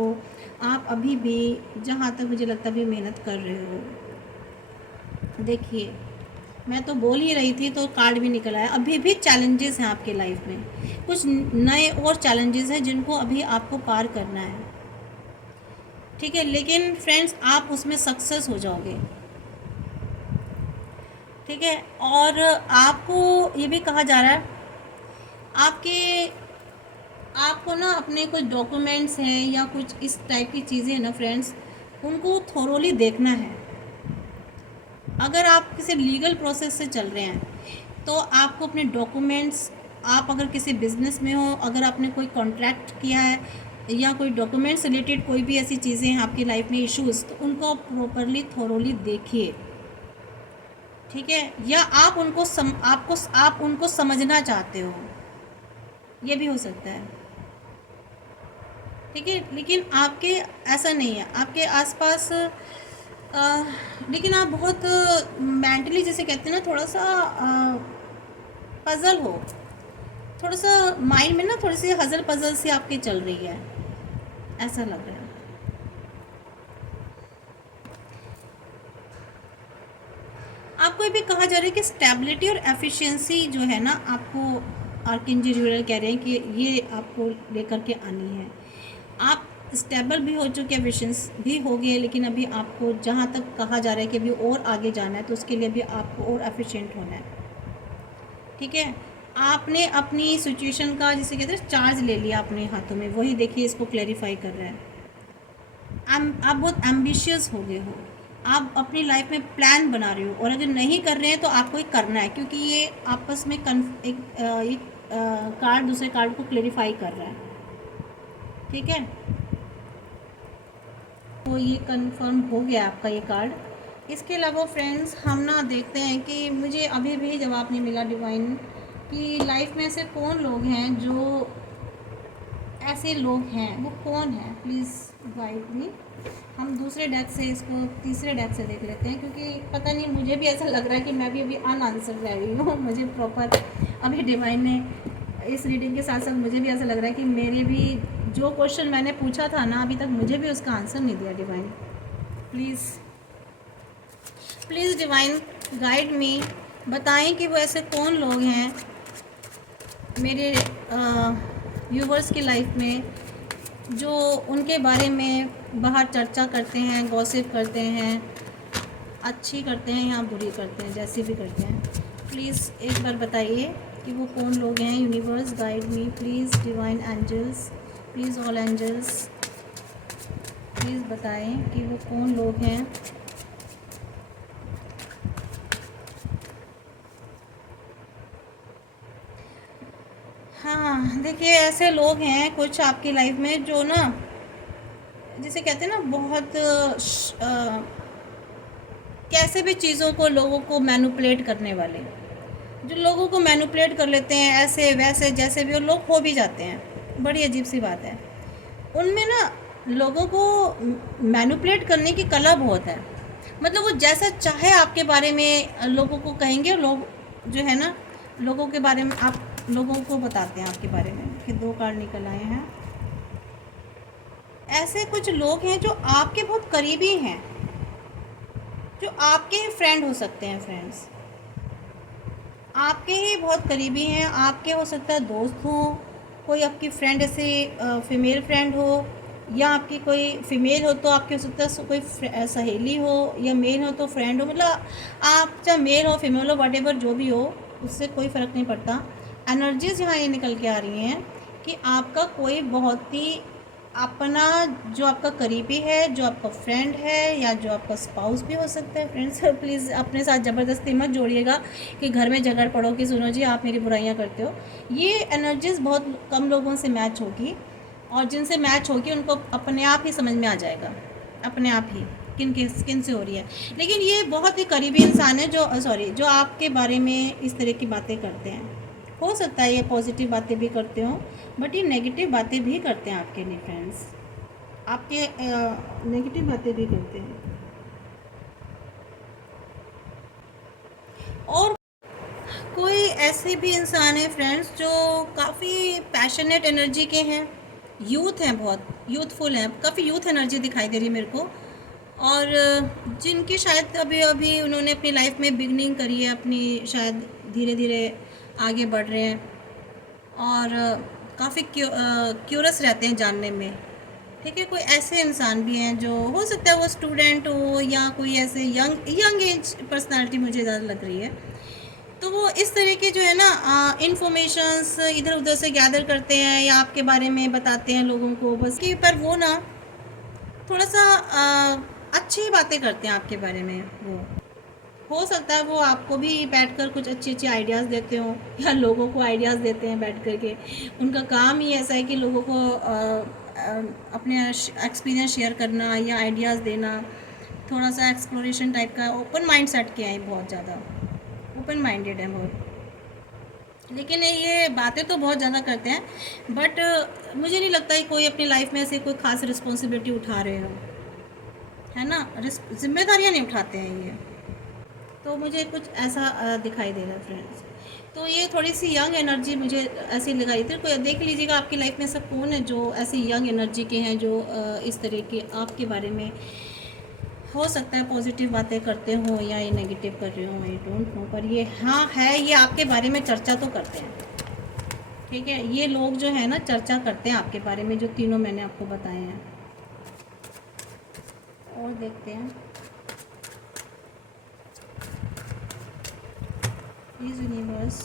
अभी भी, जहाँ तक मुझे लगता है, भी मेहनत कर रहे हो। देखिए, मैं तो बोल ही रही थी तो कार्ड भी निकल आया। अभी भी चैलेंजेस हैं आपके लाइफ में, कुछ नए और चैलेंजेस हैं जिनको अभी आपको पार करना है, ठीक है। लेकिन फ्रेंड्स, आप उसमें सक्सेस हो जाओगे, ठीक है। और आपको ये भी कहा जा रहा है, आपके आपको ना अपने कुछ डॉक्यूमेंट्स हैं या कुछ इस टाइप की चीज़ें हैं ना फ्रेंड्स, उनको थोरोली देखना है। अगर आप किसी लीगल प्रोसेस से चल रहे हैं तो आपको अपने डॉक्यूमेंट्स, आप अगर किसी बिज़नेस में हो, अगर आपने कोई कॉन्ट्रैक्ट किया है या कोई डॉक्यूमेंट्स रिलेटेड कोई भी ऐसी चीज़ें हैं आपकी लाइफ में, इश्यूज़, तो उनको प्रॉपरली थोरोली देखिए, ठीक है। या आप उनको समझना चाहते हो, ये भी हो सकता है, ठीक है। लेकिन आपके ऐसा नहीं है, आपके आसपास लेकिन आप बहुत मेंटली, जैसे कहते हैं ना, थोड़ा सा पज़ल हो, थोड़ा सा माइंड में ना थोड़ी सी हज़ल पज़ल सी आपकी चल रही है, ऐसा लग रहा है। आपको ये भी कहा जा रहा है कि स्टेबिलिटी और एफिशिएंसी जो है ना, आपको आर्कएंजल यूरेल कह रहे हैं कि ये आपको लेकर के आनी है। आप स्टेबल भी हो चुके, एफिशिएंस भी हो गए, लेकिन अभी आपको जहाँ तक कहा जा रहा है कि अभी और आगे जाना है, तो उसके लिए भी आपको और एफिशिएंट होना है, ठीक है। आपने अपनी सिचुएशन का, जिसे कहते हैं, चार्ज ले लिया अपने हाथों में, वही देखिए इसको क्लैरिफाई कर रहा है। आप बहुत एम्बिशियस हो गए हो, आप अपनी लाइफ में प्लान बना रहे हो, और अगर नहीं कर रहे हैं तो आपको ये करना है, क्योंकि ये आपस में एक कार्ड दूसरे कार्ड को क्लैरिफाई कर रहा है, ठीक है। तो ये कंफर्म हो गया आपका ये कार्ड। इसके अलावा फ्रेंड्स, हम ना देखते हैं कि मुझे अभी भी जवाब नहीं मिला डिवाइन कि लाइफ में ऐसे कौन लोग हैं, जो ऐसे लोग हैं, वो कौन हैं, प्लीज़ गाइड मी। हम दूसरे डेक से, इसको तीसरे डेक से देख लेते हैं, क्योंकि पता नहीं, मुझे भी ऐसा लग रहा है कि मैं भी अभी अनआंसर रह रही हूँ। मुझे प्रॉपर अभी डिवाइन ने इस रीडिंग के साथ साथ मुझे भी ऐसा लग रहा है कि मेरे भी जो क्वेश्चन मैंने पूछा था ना, अभी तक मुझे भी उसका आंसर नहीं दिया divine. Please please divine guide me, बताएं कि वो ऐसे कौन लोग हैं मेरे व्यूवर्स की लाइफ में, जो उनके बारे में बाहर चर्चा करते हैं, गॉसिप करते हैं, अच्छी करते हैं या बुरी करते हैं, जैसी भी करते हैं। प्लीज़ एक बार बताइए कि वो कौन लोग हैं। Universe guide me please, divine angels please, all angels please बताएं कि वो कौन लोग हैं। हाँ, देखिए, ऐसे लोग हैं कुछ आपकी लाइफ में जो ना, जिसे कहते हैं ना, बहुत कैसे भी चीज़ों को, लोगों को मैनिपुलेट करने वाले, जो लोगों को मैनिपुलेट कर लेते हैं ऐसे वैसे, जैसे भी, और लोग हो भी जाते हैं। बड़ी अजीब सी बात है, उनमें ना लोगों को मैनिपुलेट करने की कला बहुत है। मतलब वो जैसा चाहे आपके बारे में लोगों को कहेंगे, लोग जो है ना, लोगों के बारे में, आप लोगों को बताते हैं आपके बारे में। कि 2 कार्ड निकल आए हैं। ऐसे कुछ लोग हैं जो आपके बहुत करीबी हैं, जो आपके ही फ्रेंड हो सकते हैं। फ्रेंड्स आपके ही बहुत करीबी हैं, आपके हो सकता है दोस्त हो, कोई आपकी फ्रेंड ऐसे फीमेल फ्रेंड हो, या आपकी कोई फीमेल हो तो आपके हो सकता है कोई सहेली हो, या मेल हो तो फ्रेंड हो, मतलब आप चाहे मेल हो फीमेल हो वट एवर जो भी हो, उससे कोई फ़र्क नहीं पड़ता। एनर्जीज़ यहाँ ये निकल के आ रही हैं कि आपका कोई बहुत ही अपना, जो आपका करीबी है, जो आपका फ्रेंड है, या जो आपका स्पाउस भी हो सकता है। फ्रेंड्स प्लीज़ अपने साथ ज़बरदस्ती मत जोड़िएगा कि घर में झगड़ पड़ो कि सुनो जी आप मेरी बुराइयां करते हो। ये एनर्जीज़ बहुत कम लोगों से मैच होगी, और जिनसे मैच होगी उनको अपने आप ही समझ में आ जाएगा, अपने आप ही किन से हो रही है। लेकिन ये बहुत ही करीबी इंसान है जो जो आपके बारे में इस तरह की बातें करते हैं। हो सकता है ये पॉजिटिव बातें भी करते हों, बट ये नेगेटिव बातें भी करते हैं आपके लिए फ्रेंड्स, आपके नेगेटिव बातें भी करते हैं। और कोई ऐसे भी इंसान है फ्रेंड्स जो काफ़ी पैशनेट एनर्जी के हैं, यूथ हैं, बहुत यूथफुल हैं, काफ़ी यूथ एनर्जी दिखाई दे रही है मेरे को। और जिनकी शायद अभी अभी उन्होंने अपनी लाइफ में बिगनिंग करी है अपनी, शायद धीरे धीरे आगे बढ़ रहे हैं, और काफ़ी क्यूरस रहते हैं जानने में। ठीक है, कोई ऐसे इंसान भी हैं जो हो सकता है वो स्टूडेंट हो, या कोई ऐसे यंग एज पर्सनालिटी मुझे ज़्यादा लग रही है। तो वो इस तरह के जो है ना इंफॉर्मेशंस इधर उधर से गैदर करते हैं, या आपके बारे में बताते हैं लोगों को बस कि, पर वो ना थोड़ा सा अच्छी बातें करते हैं आपके बारे में। वो हो सकता है वो आपको भी बैठकर कुछ अच्छी अच्छी आइडियाज़ देते हों, या लोगों को आइडियाज़ देते हैं बैठ कर के। उनका काम ही ऐसा है कि लोगों को अपने एक्सपीरियंस शेयर करना या आइडियाज़ देना, थोड़ा सा एक्सप्लोरेशन टाइप का। ओपन माइंड सेट किया है, बहुत ज़्यादा ओपन माइंडेड है बहुत। लेकिन ये बातें तो बहुत ज़्यादा करते हैं, बट मुझे नहीं लगता है कोई अपनी लाइफ में ऐसे कोई ख़ास रिस्पॉन्सिबिलिटी उठा रहे हो, है ना, जिम्मेदारियाँ नहीं उठाते हैं ये। तो मुझे कुछ ऐसा दिखाई दे रहा है फ्रेंड्स। तो ये थोड़ी सी यंग एनर्जी मुझे ऐसी लगाई थी। कोई देख लीजिएगा आपकी लाइफ में ऐसा कौन है जो ऐसी यंग एनर्जी के हैं, जो इस तरह के आपके बारे में हो सकता है पॉजिटिव बातें करते हो या ये नेगेटिव कर रहे हो, आई डोंट नो। पर ये हाँ है, ये आपके बारे में चर्चा तो करते हैं। ठीक है, ये लोग जो है ना चर्चा करते हैं आपके बारे में, जो तीनों मैंने आपको बताए हैं। और देखते हैं, please universe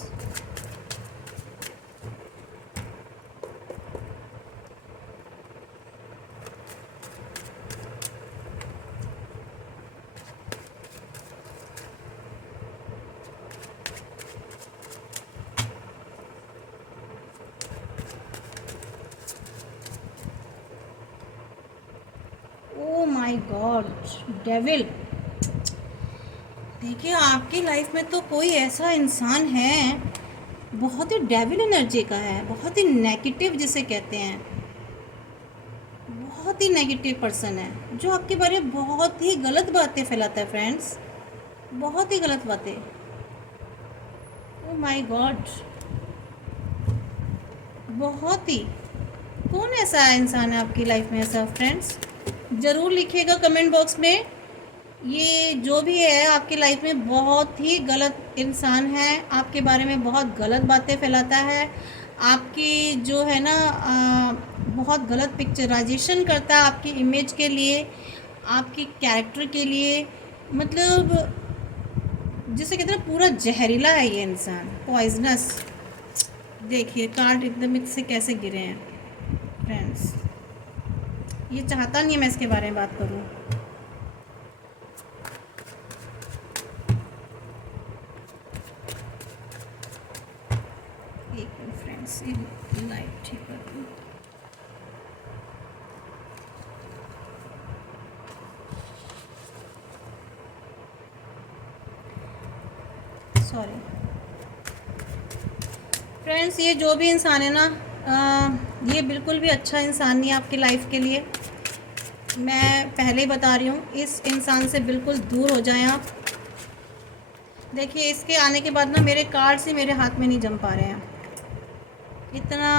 oh my God, devil. देखिए आपकी लाइफ में तो कोई ऐसा इंसान है, बहुत ही डेविल एनर्जी का है, बहुत ही नेगेटिव जिसे कहते हैं, बहुत ही नेगेटिव पर्सन है, जो आपके बारे में बहुत ही गलत बातें फैलाता है फ्रेंड्स, बहुत ही गलत बातें। ओ माय गॉड, बहुत ही। कौन ऐसा इंसान है आपकी लाइफ में ऐसा फ्रेंड्स? ज़रूर लिखिएगा कमेंट बॉक्स में। ये जो भी है आपकी लाइफ में बहुत ही गलत इंसान है, आपके बारे में बहुत गलत बातें फैलाता है, आपकी जो है ना बहुत गलत पिक्चराइजेशन करता है आपकी इमेज के लिए, आपकी कैरेक्टर के लिए। मतलब जिसे कहते हैं पूरा जहरीला है ये इंसान, पॉइजनस। देखिए कार्ड एकदम से कैसे गिरे हैं फ्रेंड्स। ये चाहता नहीं है मैं इसके बारे में बात करूं। एक मिनट फ्रेंड्स, ये लाइट ठीक कर दूं। सॉरी फ्रेंड्स, ये जो भी इंसान है ना ये बिल्कुल भी अच्छा इंसान नहीं है आपकी लाइफ के लिए। मैं पहले ही बता रही हूँ, इस इंसान से बिल्कुल दूर हो जाएं आप। देखिए इसके आने के बाद ना मेरे कार्ड्स ही मेरे हाथ में नहीं जम पा रहे हैं, इतना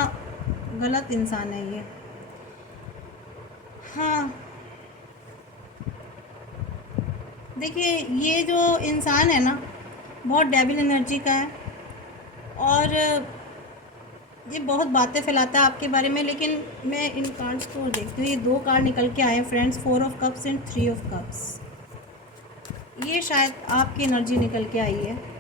गलत इंसान है ये। हाँ देखिए ये जो इंसान है ना बहुत डेविल एनर्जी का है, और ये बहुत बातें फैलाता है आपके बारे में, लेकिन मैं इन कार्ड्स को देखती हूँ। ये 2 कार्ड निकल के आए हैं friends, 4 of cups and 3 of cups. ये शायद आपकी एनर्जी निकल के आई है।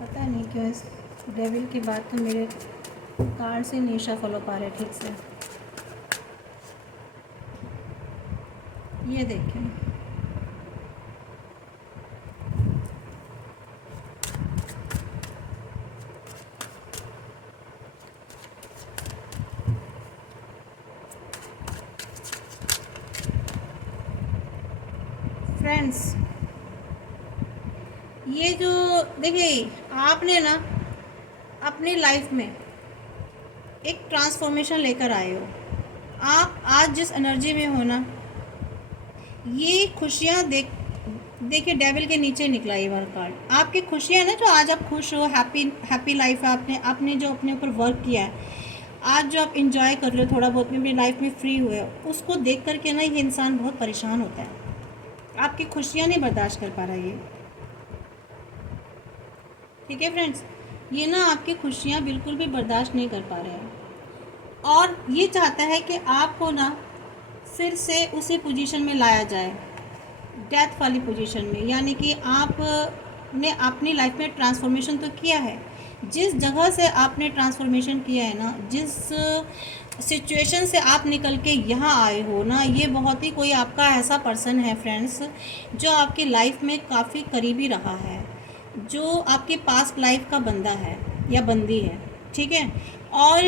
पता नहीं क्यों इस डेविल की बात तो मेरे कार्ड से नहीं फॉलो पा रहे ठीक से। ये देखें, फ्रेंड्स ये जो देखिए, आपने ना अपनी लाइफ में एक ट्रांसफॉर्मेशन लेकर आए हो। आप आज जिस एनर्जी में हो ना, ये खुशियाँ देखिए डेविल के नीचे निकला ये वाला कार्ड। आपकी खुशियाँ ना, जो आज आप खुश हो, हैप्पी लाइफ है, आपने जो अपने ऊपर वर्क किया है, आज जो आप इंजॉय कर रहे हो, थोड़ा बहुत में अपनी लाइफ में फ्री हुए हो, उसको देख करके ना ये इंसान बहुत परेशान होता है। आपकी खुशियाँ नहीं बर्दाश्त कर पा रहा ये। ठीक है फ्रेंड्स, ये ना आपकी खुशियाँ बिल्कुल भी बर्दाश्त नहीं कर पा रहे हैं, और ये चाहता है कि आपको ना फिर से उसी पोजीशन में लाया जाए, डेथ वाली पोजीशन में। यानी कि आपने अपनी लाइफ में ट्रांसफॉर्मेशन तो किया है, जिस जगह से आपने ट्रांसफॉर्मेशन किया है ना, जिस सिचुएशन से आप निकल के यहाँ आए हो ना, ये बहुत ही कोई आपका ऐसा पर्सन है फ्रेंड्स, जो आपकी लाइफ में काफ़ी करीबी रहा है, जो आपके पास्ट लाइफ का बंदा है या बंदी है। ठीक है, और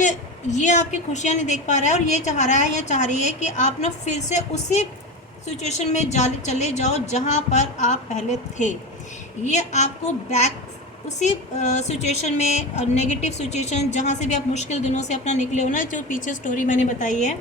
ये आपकी खुशियाँ नहीं देख पा रहा है, और ये चाह रहा है या चाह रही है कि आप ना फिर से उसी सिचुएशन में चले जाओ जहाँ पर आप पहले थे। ये आपको बैक उसी सिचुएशन में, नेगेटिव सिचुएशन जहाँ से भी आप मुश्किल दिनों से अपना निकले हो ना, जो पीछे स्टोरी मैंने बताई है,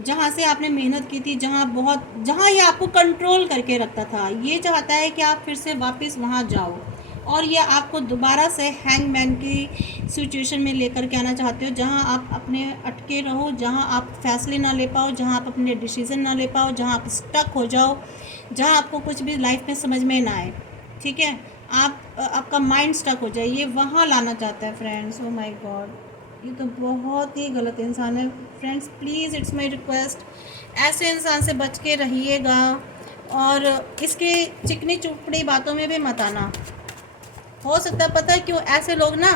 जहाँ से आपने मेहनत की थी, जहाँ ये आपको कंट्रोल करके रखता था, ये चाहता है कि आप फिर से वापस वहाँ जाओ, और ये आपको दोबारा से हैंगमैन की सिचुएशन में लेकर के आना चाहते हो, जहाँ आप अपने अटके रहो, जहाँ आप फैसले ना ले पाओ, जहाँ आप अपने डिसीज़न ना ले पाओ, जहाँ आप स्टक हो जाओ, जहाँ आपको कुछ भी लाइफ में समझ में ना आए। ठीक है, आपका माइंड स्टक हो जाए, ये वहाँ लाना चाहता है फ्रेंड्स। ओ माय गॉड, ये तो बहुत ही गलत इंसान है friends. Please it's my request, ऐसे इंसान से बच के रहिएगा, और इसके चिकनी चुपड़ी बातों में भी मत आना। हो सकता है, पता है क्यों, ऐसे लोग ना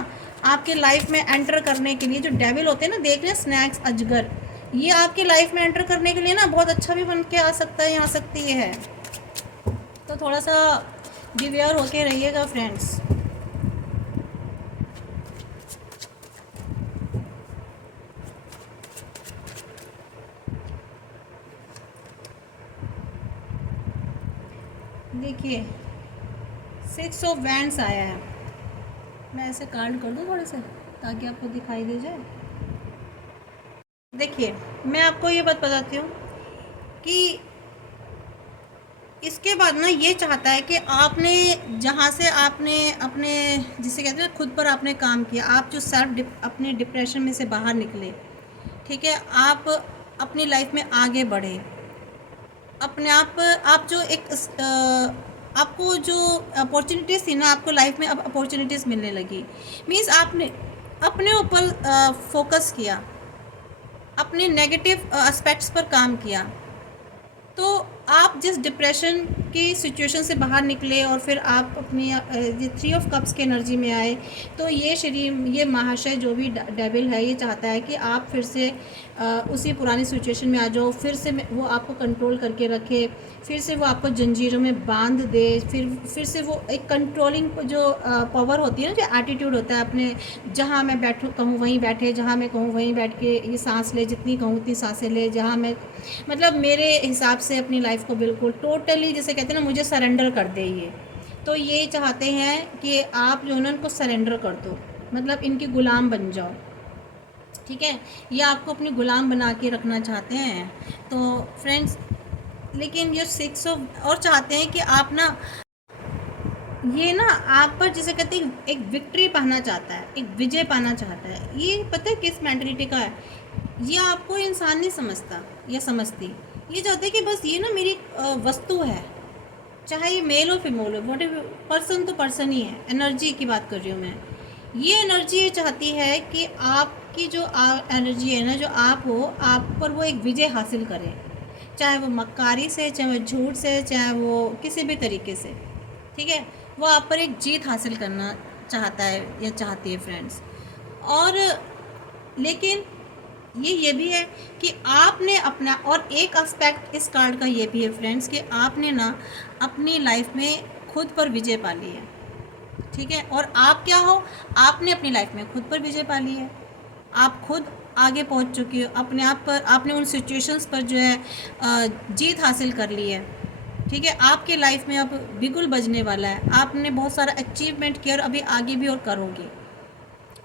आपकी लाइफ में एंटर करने के लिए, जो डेविल होते हैं ना, देख रहे हैं स्नैक्स अजगर, ये आपकी लाइफ में एंटर करने के लिए ना बहुत अच्छा भी बन के आ सकता है, आ सकती है। तो थोड़ा सा बिवेयर होके रहिएगा फ्रेंड्स। देखिए 6 ऑफ वैंड्स आया है। मैं ऐसे कार्ड कर दूँ थोड़े से, ताकि आपको दिखाई दे जाए। देखिए, मैं आपको ये बात बताती हूँ कि इसके बाद ना ये चाहता है कि आपने जहाँ से आपने अपने, जिसे कहते हैं खुद पर आपने काम किया, आप जो अपने डिप्रेशन में से बाहर निकले, ठीक है, आप अपनी लाइफ में आगे बढ़े, अपने आप जो एक आपको जो अपॉर्चुनिटीज़ थी ना, आपको लाइफ में अब अपॉर्चुनिटीज़ मिलने लगी। मीन्स आपने अपने ऊपर फोकस किया, अपने नेगेटिव एस्पेक्ट्स पर काम किया, तो आप जिस डिप्रेशन की सिचुएशन से बाहर निकले और फिर आप अपनी ये 3 ऑफ कप्स की एनर्जी में आए, तो ये महाशय जो भी डेविल है, ये चाहता है कि आप फिर से उसी पुरानी सिचुएशन में आ जाओ, फिर से वो आपको कंट्रोल करके रखे, फिर से वो आपको जंजीरों में बांध दे, फिर से वो एक कंट्रोलिंग जो पावर होती है ना, जो एटीट्यूड होता है, अपने जहाँ मैं बैठूँ कहूँ वहीं बैठे, जहाँ मैं कहूँ वहीं बैठ के ये सांस ले, जितनी कहूँ उतनी सांसें ले, जहाँ मैं मतलब मेरे हिसाब से अपनी लाइफ को बिल्कुल टोटली, जैसे कहते हैं ना, मुझे सरेंडर कर दे ये। तो ये चाहते हैं कि आप जो है ना उनको सरेंडर कर दो, मतलब इनके गुलाम बन जाओ। ठीक है, ये आपको अपने गुलाम बना के रखना चाहते हैं। तो फ्रेंड्स, लेकिन ये 6 ऑफ और चाहते हैं कि आप ना ये ना आप पर जिसे कहते हैं एक विक्ट्री पाना चाहता है, एक विजय पाना चाहता है। ये पता है किस मेंटलिटी का है? ये आपको इंसान नहीं समझता या समझती। ये चाहते हैं कि बस ये ना मेरी वस्तु है, चाहे ये मेल हो फीमेल हो, वॉट पर्सन तो पर्सन ही है। एनर्जी की बात कर रही हूँ मैं। ये एनर्जी ये चाहती है कि आपकी जो एनर्जी है ना, जो आप हो, आप पर वो एक विजय हासिल करे, चाहे वो मक्कारी से, चाहे वो झूठ से, चाहे वो किसी भी तरीके से। ठीक है, वो आप पर एक जीत हासिल करना चाहता है या चाहती है फ्रेंड्स। और लेकिन ये भी है कि आपने अपना, और एक एस्पेक्ट इस कार्ड का ये भी है फ्रेंड्स कि आपने ना अपनी लाइफ में खुद पर विजय पा ली है। ठीक है, और आप क्या हो, आपने अपनी लाइफ में खुद पर विजय पा ली है। आप खुद आगे पहुंच चुकी हो अपने आप पर, आपने उन सिचुएशंस पर जो है जीत हासिल कर ली है। ठीक है, आपके लाइफ में अब बिगुल बजने वाला है, आपने बहुत सारा अचीवमेंट किया और अभी आगे भी और करोगे।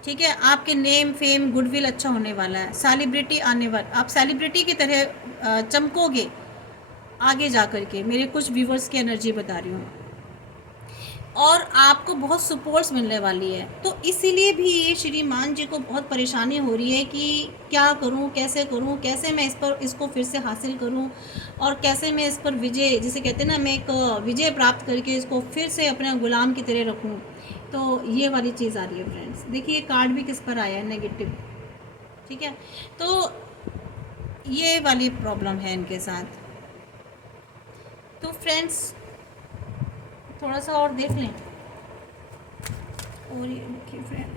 ठीक है, आपके नेम फेम गुडविल अच्छा होने वाला है, सेलिब्रिटी आने वाला, आप सेलिब्रिटी की तरह चमकोगे आगे जा कर के। मेरे कुछ व्यूवर्स की एनर्जी बता रही हूँ। और आपको बहुत सपोर्ट्स मिलने वाली है। तो इसीलिए भी ये श्रीमान जी को बहुत परेशानी हो रही है कि क्या करूं, कैसे मैं इस पर, इसको फिर से हासिल करूं, और कैसे मैं इस पर विजय, जिसे कहते हैं ना, मैं एक विजय प्राप्त करके इसको फिर से अपना गुलाम की तरह रखूं। तो ये वाली चीज़ आ रही है फ्रेंड्स। देखिए कार्ड भी किस पर आया है, नेगेटिव। ठीक है, तो ये वाली प्रॉब्लम है इनके साथ। तो फ्रेंड्स थोड़ा सा और देख लें। और ये देखिए फ्रेंड,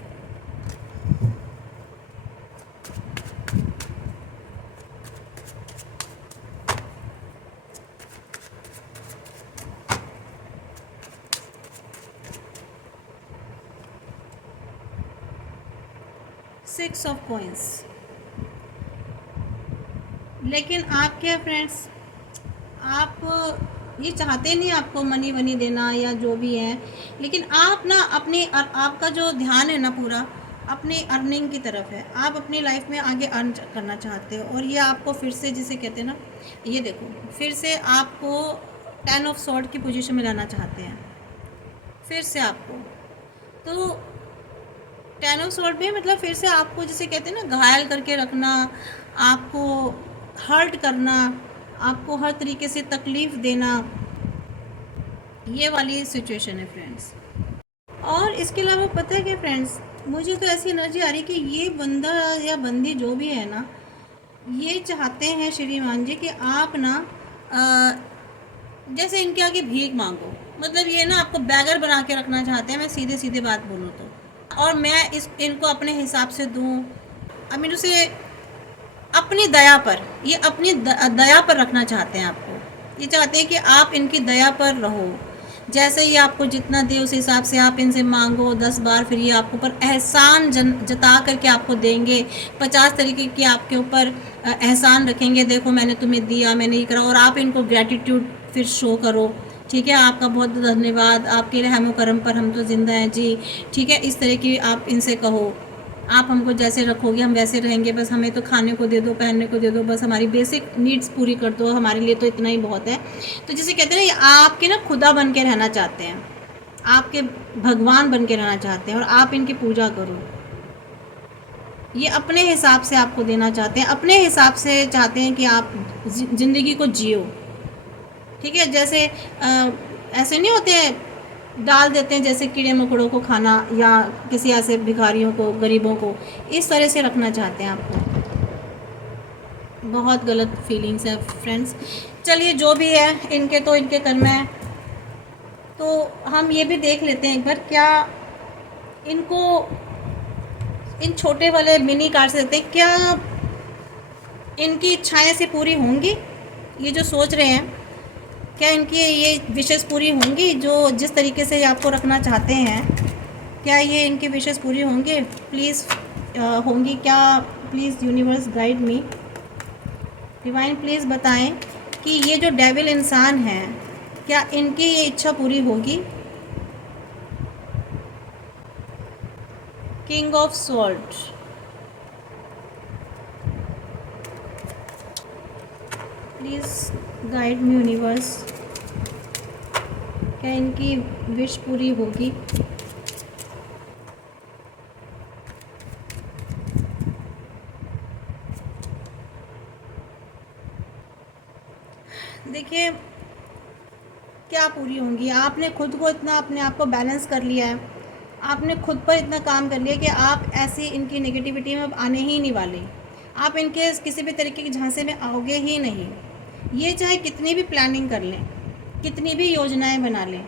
सिक्स ऑफ कॉइंस। लेकिन आप क्या फ्रेंड्स, आप ये चाहते नहीं आपको मनी वनी देना या जो भी है, लेकिन आप ना अपने, आपका जो ध्यान है ना पूरा अपने अर्निंग की तरफ है। आप अपनी लाइफ में आगे अर्न करना चाहते हो, और ये आपको फिर से, जिसे कहते हैं ना, ये देखो फिर से आपको 10 ऑफ सॉर्ड की पोजीशन में लाना चाहते हैं फिर से आपको। तो 10 ऑफ सॉर्ड में मतलब फिर से आपको, जिसे कहते हैं ना, घायल करके रखना, आपको हर्ट करना, आपको हर तरीके से तकलीफ़ देना, ये वाली सिचुएशन है फ्रेंड्स। और इसके अलावा पता है कि फ्रेंड्स, मुझे तो ऐसी एनर्जी आ रही है कि ये बंदा या बंदी जो भी है ना, ये चाहते हैं श्रीमान जी कि आप ना जैसे इनके आगे भीख मांगो। मतलब ये ना आपको बैगर बना के रखना चाहते हैं, मैं सीधे सीधे बात बोलूँ तो। और मैं इनको अपने हिसाब से दूँ, आई मीन उसे अपनी दया पर, ये अपनी दया पर रखना चाहते हैं आपको। ये चाहते हैं कि आप इनकी दया पर रहो, जैसे ही आपको जितना दे उस हिसाब से आप इनसे मांगो 10 बार, फिर ये आपके ऊपर एहसान जता करके आपको देंगे। 50 तरीके के आपके ऊपर एहसान रखेंगे, देखो मैंने तुम्हें दिया, मैंने ये करा, और आप इनको ग्रैटिट्यूड फिर शो करो। ठीक है, आपका बहुत धन्यवाद, आपके रहमो करम पर हम तो ज़िंदा हैं जी। ठीक है, इस तरह की आप इनसे कहो, आप हमको जैसे रखोगे हम वैसे रहेंगे, बस हमें तो खाने को दे दो, पहनने को दे दो, बस हमारी बेसिक नीड्स पूरी कर दो, हमारे लिए तो इतना ही बहुत है। तो जिसे कहते हैं ना, आपके ना खुदा बन के रहना चाहते हैं, आपके भगवान बन के रहना चाहते हैं, और आप इनकी पूजा करो। ये अपने हिसाब से आपको देना चाहते हैं, अपने हिसाब से चाहते हैं कि आप ज़िंदगी को जियो। ठीक है, जैसे ऐसे नहीं होते हैं, डाल देते हैं जैसे कीड़े मकोड़ों को खाना, या किसी ऐसे भिखारियों को, गरीबों को, इस तरह से रखना चाहते हैं आपको। बहुत गलत फीलिंग्स है फ्रेंड्स। चलिए जो भी है, इनके तो इनके कर्म है। तो हम ये भी देख लेते हैं एक बार, क्या इनको इन छोटे वाले मिनी कार्ड से देखते हैं, क्या इनकी इच्छाएं से पूरी होंगी। ये जो सोच रहे हैं, क्या इनकी ये विशेष पूरी होंगी, जो जिस तरीके से आपको रखना चाहते हैं, क्या ये इनकी विशेष पूरी होंगे? प्लीज़ होंगी क्या? Please universe guide me, divine please बताएं कि ये जो डेविल इंसान है, क्या इनकी ये इच्छा पूरी होगी? King of sword, please guide me universe. क्या इनकी विश पूरी होगी? देखिए, क्या पूरी होंगी? आपने खुद को इतना अपने आप को बैलेंस कर लिया है, आपने खुद पर इतना काम कर लिया कि आप ऐसी इनकी नेगेटिविटी में अब आने ही नहीं वाले। आप इनके किसी भी तरीके के झांसे में आओगे ही नहीं। ये चाहे कितनी भी प्लानिंग कर लें, कितनी भी योजनाएं बना लें,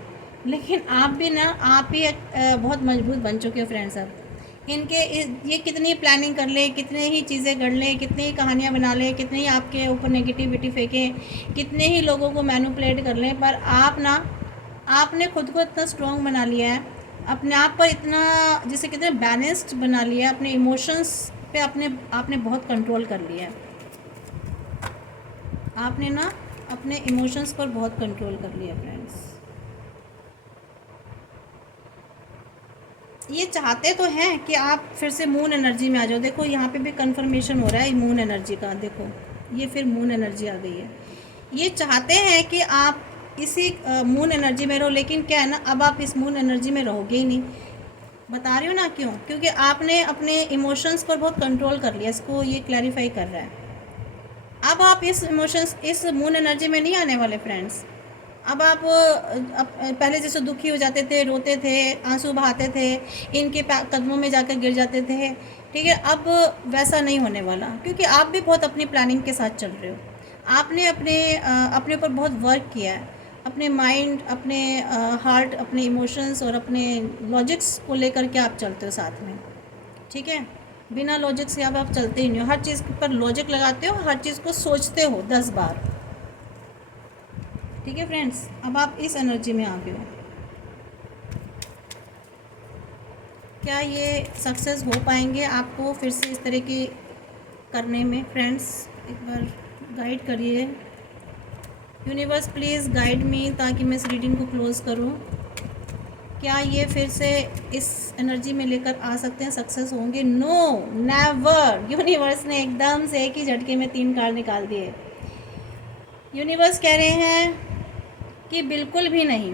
लेकिन आप भी ना, आप ही बहुत मजबूत बन चुके हो फ्रेंड्स। अब ये कितनी प्लानिंग कर ले, कितने ही चीज़ें कर ले, कितनी ही कहानियाँ बना ले, कितने ही आपके ऊपर नेगेटिविटी फेंकें, कितने ही लोगों को मैनिपुलेट कर लें, पर आप ना, आपने खुद को इतना स्ट्रॉन्ग बना लिया है, अपने आप पर इतना, जिसे कहते हैं, बैलेंस्ड बना लिया है, अपने इमोशंस पे आपने बहुत कंट्रोल कर लिया है। आपने ना अपने इमोशंस पर बहुत कंट्रोल कर लिया फ्रेंड्स। ये चाहते तो हैं कि आप फिर से मून एनर्जी में आ जाओ। देखो यहाँ पे भी कंफर्मेशन हो रहा है मून एनर्जी का। देखो ये फिर मून एनर्जी आ गई है। ये चाहते हैं कि आप इसी मून एनर्जी में रहो, लेकिन क्या है ना, अब आप इस मून एनर्जी में रहोगे ही नहीं। बता रही हूँ ना क्यों? क्योंकि आपने अपने इमोशंस पर बहुत कंट्रोल कर लिया। इसको ये क्लैरिफाई कर रहा है। अब आप इस इमोशंस, इस मून एनर्जी में नहीं आने वाले फ्रेंड्स। अब आप पहले जैसे दुखी हो जाते थे, रोते थे, आंसू बहाते थे, इनके कदमों में जाकर गिर जाते थे, ठीक है, अब वैसा नहीं होने वाला, क्योंकि आप भी बहुत अपनी प्लानिंग के साथ चल रहे हो। आपने अपने ऊपर बहुत वर्क किया है, अपने माइंड, अपने हार्ट, अपने इमोशंस और अपने लॉजिक्स को लेकर के आप चलते हो साथ में, ठीक है। बिना लॉजिक से अब आप चलते ही नहीं हो। हर चीज़ पर लॉजिक लगाते हो, हर चीज़ को सोचते हो 10 बार, ठीक है फ्रेंड्स। अब आप इस एनर्जी में आ गए हो। क्या ये सक्सेस हो पाएंगे आपको फिर से इस तरह की करने में फ्रेंड्स? एक बार गाइड करिए यूनिवर्स, प्लीज़ गाइड मी, ताकि मैं इस रीडिंग को क्लोज़ करूं। क्या ये फिर से इस एनर्जी में लेकर आ सकते हैं? सक्सेस होंगे? No, never. यूनिवर्स ने एकदम से एक ही झटके में 3 कार्ड निकाल दिए। यूनिवर्स कह रहे हैं कि बिल्कुल भी नहीं,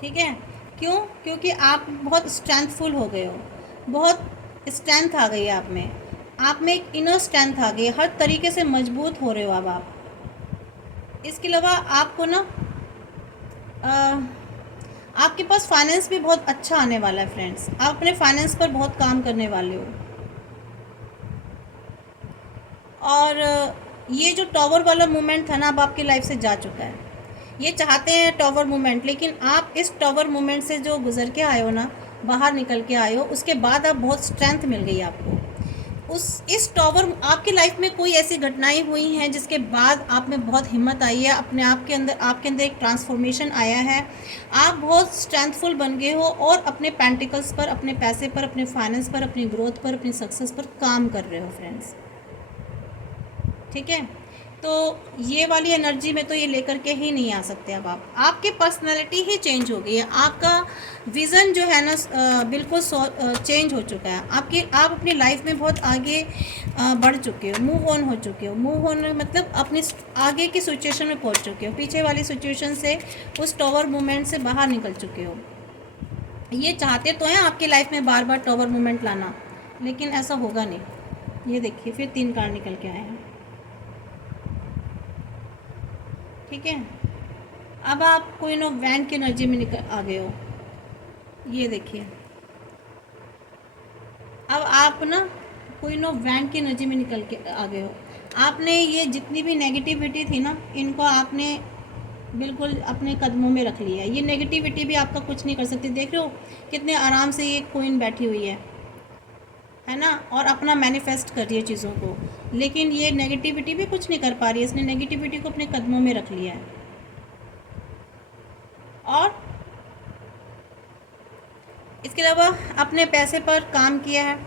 ठीक है। क्यों? क्योंकि आप बहुत स्ट्रेंथफुल हो गए हो, बहुत स्ट्रेंथ आ गई है आप में एक इनर स्ट्रेंथ आ गई है, हर तरीके से मजबूत हो रहे हो अब आप। इसके अलावा आपको ना आपके पास फाइनेंस भी बहुत अच्छा आने वाला है फ्रेंड्स। आप अपने फाइनेंस पर बहुत काम करने वाले हो। और ये जो टॉवर वाला मूवमेंट था ना, अब आपकी लाइफ से जा चुका है। ये चाहते हैं टॉवर मूवमेंट, लेकिन आप इस टॉवर मूवमेंट से जो गुजर के आए हो ना, बाहर निकल के आए हो, उसके बाद अब बहुत स्ट्रेंथ मिल गई आपको। इस टॉवर, आपकी लाइफ में कोई ऐसी घटनाएं हुई हैं जिसके बाद आप में बहुत हिम्मत आई है, अपने आप के अंदर, आपके अंदर एक ट्रांसफॉर्मेशन आया है, आप बहुत स्ट्रेंथफुल बन गए हो और अपने पेंटिकल्स पर, अपने पैसे पर, अपने फाइनेंस पर, अपनी ग्रोथ पर, अपनी सक्सेस पर काम कर रहे हो फ्रेंड्स, ठीक है। तो ये वाली एनर्जी में तो ये लेकर के ही नहीं आ सकते। अब आपकी पर्सनैलिटी ही चेंज हो गई है, आपका विज़न जो है ना बिल्कुल चेंज हो चुका है। आप अपनी लाइफ में बहुत आगे बढ़ चुके हो, मूव ऑन हो चुके हो। मूव ऑन मतलब अपनी आगे की सिचुएशन में पहुंच चुके हो, पीछे वाली सिचुएशन से, उस टॉवर मूवमेंट से बाहर निकल चुके हो। ये चाहते तो हैं आपकी लाइफ में बार बार टॉवर मूवमेंट लाना, लेकिन ऐसा होगा नहीं। ये देखिए फिर 3 कार्ड निकल के आए हैं, ठीक है। अब आप क्वीन ऑफ वैंड की एनर्जी में निकल आ गए हो। ये देखिए, अब आप ना क्वीन ऑफ वैंड की एनर्जी में निकल के आ गए हो। आपने ये जितनी भी नेगेटिविटी थी ना, इनको आपने बिल्कुल अपने कदमों में रख लिया है। ये नेगेटिविटी भी आपका कुछ नहीं कर सकती। देख रहे हो कितने आराम से ये क्वीन बैठी हुई है ना, और अपना मैनिफेस्ट कर रही है चीज़ों को, लेकिन ये नेगेटिविटी भी कुछ नहीं कर पा रही है। इसने नेगेटिविटी को अपने कदमों में रख लिया है और इसके अलावा अपने पैसे पर काम किया है।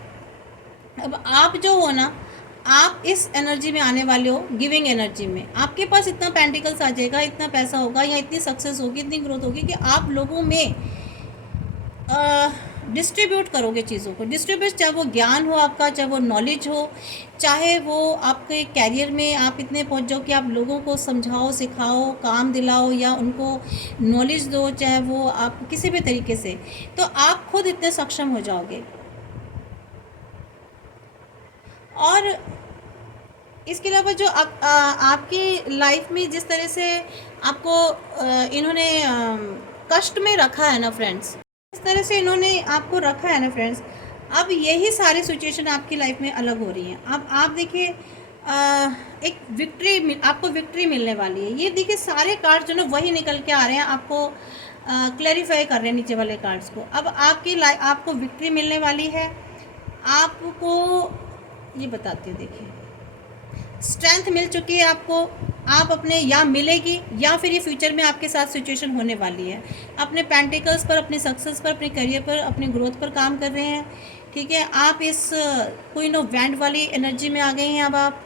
अब आप जो हो ना, आप इस एनर्जी में आने वाले हो, गिविंग एनर्जी में। आपके पास इतना पेंटिकल्स आ जाएगा, इतना पैसा होगा, या इतनी सक्सेस होगी, इतनी ग्रोथ होगी कि आप लोगों में डिस्ट्रीब्यूट करोगे चीज़ों को, डिस्ट्रीब्यूट, चाहे वो ज्ञान हो आपका, चाहे वो नॉलेज हो, चाहे वो आपके कैरियर में आप इतने पहुंच जाओ कि आप लोगों को समझाओ, सिखाओ, काम दिलाओ या उनको नॉलेज दो, चाहे वो आप किसी भी तरीके से, तो आप खुद इतने सक्षम हो जाओगे। और इसके अलावा जो आपकी लाइफ में जिस तरह से आपको इन्होंने कष्ट में रखा है ना फ्रेंड्स, इस तरह से इन्होंने आपको रखा है ना फ्रेंड्स, अब यही सारी सिचुएशन आपकी लाइफ में अलग हो रही हैं। अब आप देखिए एक विक्ट्री, आपको विक्ट्री मिलने वाली है। ये देखिए सारे कार्ड जो ना वही निकल के आ रहे हैं, आपको क्लैरिफाई कर रहे हैं नीचे वाले कार्ड्स को। अब आपकी लाइफ, आपको विक्ट्री मिलने वाली है। आपको ये बताती हूँ, देखिए स्ट्रेंथ मिल चुकी है आपको, आप अपने या मिलेगी या फिर ये फ्यूचर में आपके साथ सिचुएशन होने वाली है। अपने पेंटिकल्स पर, अपने सक्सेस पर, अपने करियर पर, अपने ग्रोथ पर काम कर रहे हैं, ठीक है। आप इस क्वीन ऑफ वैंड वाली एनर्जी में आ गए हैं अब आप।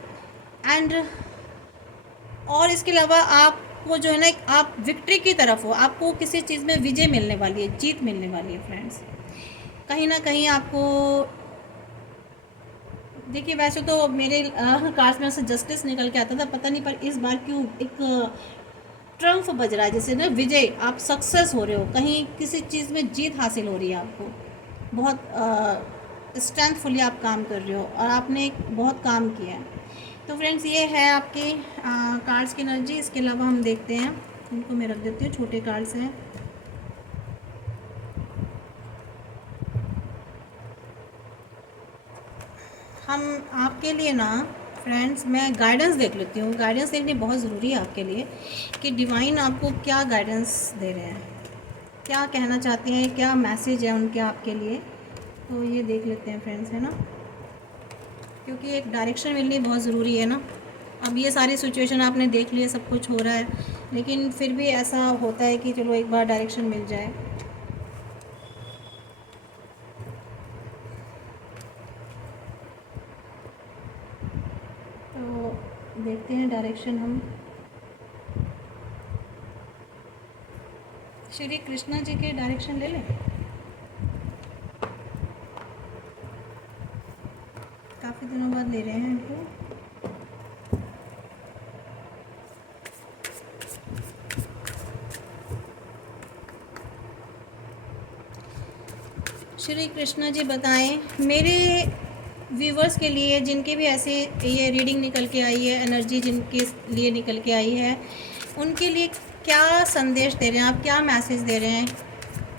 एंड और इसके अलावा आपको जो है ना, आप विक्ट्री की तरफ हो, आपको किसी चीज़ में विजय मिलने वाली है, जीत मिलने वाली है फ्रेंड्स। कहीं ना कहीं आपको, देखिए वैसे तो मेरे कार्ड्स में से जस्टिस निकल के आता था, पता नहीं पर इस बार क्यों एक ट्रम्फ बज रहा है, जैसे ना विजय, आप सक्सेस हो रहे हो, कहीं किसी चीज़ में जीत हासिल हो रही है आपको, बहुत स्ट्रेंथफुली आप काम कर रहे हो और आपने बहुत काम किया है। तो फ्रेंड्स ये है आपके कार्ड्स की एनर्जी। इसके अलावा हम देखते हैं, इनको मैं रख देती हूँ, छोटे कार्ड्स हैं। हम आपके लिए ना फ्रेंड्स, मैं गाइडेंस देख लेती हूँ। गाइडेंस देखनी बहुत ज़रूरी है आपके लिए कि डिवाइन आपको क्या गाइडेंस दे रहे हैं, क्या कहना चाहते हैं, क्या मैसेज है उनके आपके लिए। तो ये देख लेते हैं फ्रेंड्स, है ना, क्योंकि एक डायरेक्शन मिलनी बहुत ज़रूरी है ना। अब ये सारी सिचुएशन आपने देख लिया, सब कुछ हो रहा है, लेकिन फिर भी ऐसा होता है कि चलो एक बार डायरेक्शन मिल जाए। तो देखते हैं डायरेक्शन हम। श्री कृष्णा जी के डायरेक्शन ले लें, काफ़ी दिनों बाद ले रहे हैं इनको। श्री कृष्णा जी बताएं मेरे व्यूवर्स के लिए, जिनके भी ऐसे ये रीडिंग निकल के आई है, एनर्जी जिनके लिए निकल के आई है, उनके लिए क्या संदेश दे रहे हैं आप, क्या मैसेज दे रहे हैं?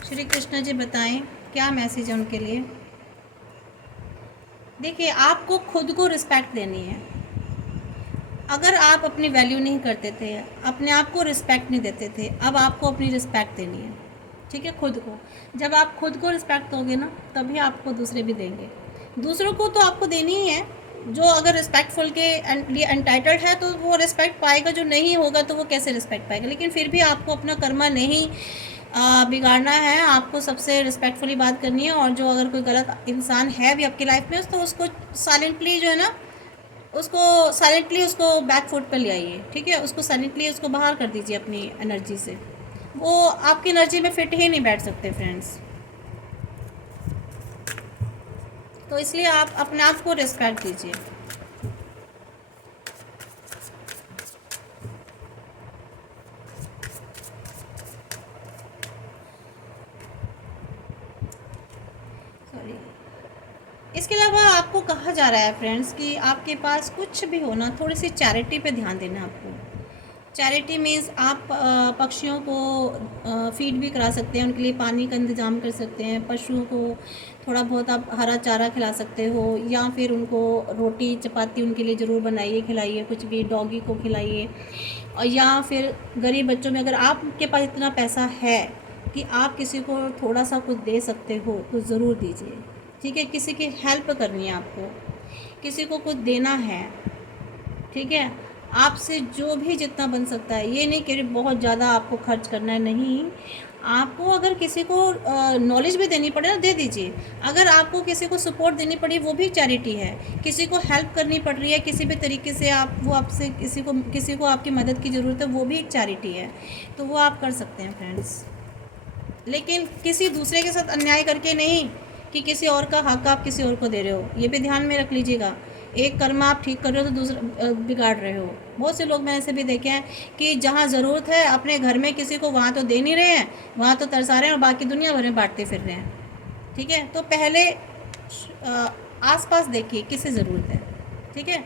श्री कृष्णा जी बताएं क्या मैसेज है उनके लिए। देखिए आपको खुद को रिस्पेक्ट देनी है। अगर आप अपनी वैल्यू नहीं करते थे, अपने आप को रिस्पेक्ट नहीं देते थे, अब आपको अपनी रिस्पेक्ट देनी है, ठीक है, खुद को। जब आप खुद को रिस्पेक्ट दोगे ना, तभी आपको दूसरे भी देंगे। दूसरों को तो आपको देनी ही है। जो अगर रिस्पेक्टफुल के लिए एंटाइटल्ड है तो वो रिस्पेक्ट पाएगा, जो नहीं होगा तो वो कैसे रिस्पेक्ट पाएगा। लेकिन फिर भी आपको अपना कर्मा नहीं बिगाड़ना है, आपको सबसे रिस्पेक्टफुली बात करनी है। और जो अगर कोई गलत इंसान है भी आपकी लाइफ में, तो उसको साइलेंटली जो है ना, उसको साइलेंटली उसको बैक फुट पर ले आइए, ठीक है। उसको साइलेंटली उसको बाहर कर दीजिए अपनी एनर्जी से। वो आपकी एनर्जी में फिट ही नहीं बैठ सकते फ्रेंड्स। तो इसलिए आप अपने आप को रिस्पेक्ट दीजिए। सॉरी। इसके अलावा आपको कहा जा रहा है फ्रेंड्स कि आपके पास कुछ भी हो ना, थोड़ी सी चैरिटी पे ध्यान देना है आपको। चैरिटी मीन्स आप पक्षियों को फीड भी करा सकते हैं, उनके लिए पानी का इंतज़ाम कर सकते हैं। पशुओं को थोड़ा बहुत आप हरा चारा खिला सकते हो, या फिर उनको रोटी चपाती उनके लिए ज़रूर बनाइए, खिलाइए, कुछ भी डॉगी को खिलाइए। और या फिर गरीब बच्चों में अगर आपके पास इतना पैसा है कि आप किसी को थोड़ा सा कुछ दे सकते हो तो ज़रूर दीजिए, ठीक है। किसी की हेल्प करनी है आपको, किसी को कुछ देना है, ठीक है। आपसे जो भी जितना बन सकता है, ये नहीं कि बहुत ज़्यादा आपको खर्च करना है, नहीं। आपको अगर किसी को नॉलेज भी देनी पड़े ना, दे दीजिए। अगर आपको किसी को सपोर्ट देनी पड़ी, वो भी चैरिटी है। किसी को हेल्प करनी पड़ रही है किसी भी तरीके से, आप वो आपसे किसी को आपकी मदद की ज़रूरत है, वो भी एक चैरिटी है। तो वो आप कर सकते हैं फ्रेंड्स, लेकिन किसी दूसरे के साथ अन्याय करके नहीं। कि किसी और का हक आप किसी और को दे रहे हो। ये भी ध्यान में रख लीजिएगा। एक कर्म आप ठीक कर रहे हो तो दूसरा बिगाड़ रहे हो। बहुत से लोग मैंने ऐसे भी देखे हैं कि जहाँ ज़रूरत है अपने घर में किसी को, वहाँ तो दे नहीं रहे हैं, वहाँ तो तरसा रहे हैं और बाकी दुनिया भर में बांटते फिर रहे हैं। ठीक है, तो पहले आसपास देखिए किसे ज़रूरत है। ठीक है,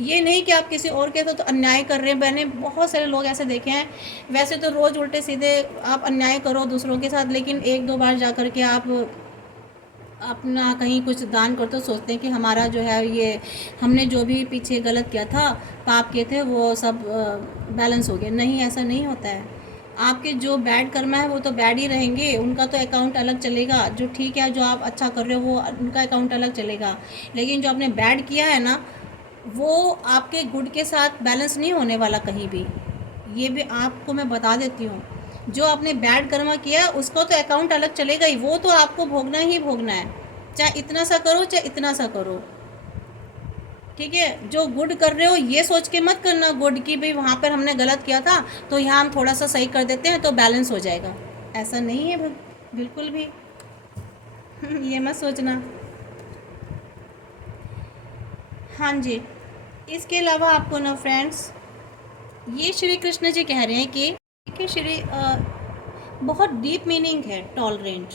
ये नहीं कि आप किसी और के तो अन्याय कर रहे हैं। मैंने बहुत सारे लोग ऐसे देखे हैं, वैसे तो रोज़ उल्टे सीधे आप अन्याय करो दूसरों के साथ, लेकिन एक दो बार जा कर के आप अपना कहीं कुछ दान करते तो सोचते हैं कि हमारा जो है ये, हमने जो भी पीछे गलत किया था, पाप किए थे, वो सब बैलेंस हो गया। नहीं, ऐसा नहीं होता है। आपके जो बैड कर्मा है वो तो बैड ही रहेंगे, उनका तो अकाउंट अलग चलेगा। जो ठीक है, जो आप अच्छा कर रहे हो वो उनका अकाउंट अलग चलेगा। लेकिन जो आपने बैड किया है ना, वो आपके गुड के साथ बैलेंस नहीं होने वाला कहीं भी। ये भी आपको मैं बता देती हूँ। जो आपने बैड कर्मा किया उसका तो अकाउंट अलग चलेगा ही, वो तो आपको भोगना ही भोगना है, चाहे इतना सा करो चाहे इतना सा करो। ठीक है, जो गुड कर रहे हो ये सोच के मत करना गुड की भाई वहाँ पर हमने गलत किया था तो यहाँ हम थोड़ा सा सही कर देते हैं तो बैलेंस हो जाएगा। ऐसा नहीं है बिल्कुल भी। ये मत सोचना। हाँ जी, इसके अलावा आपको ना फ्रेंड्स, ये श्री कृष्ण जी कह रहे हैं कि श्री बहुत डीप मीनिंग है टॉलरेंट।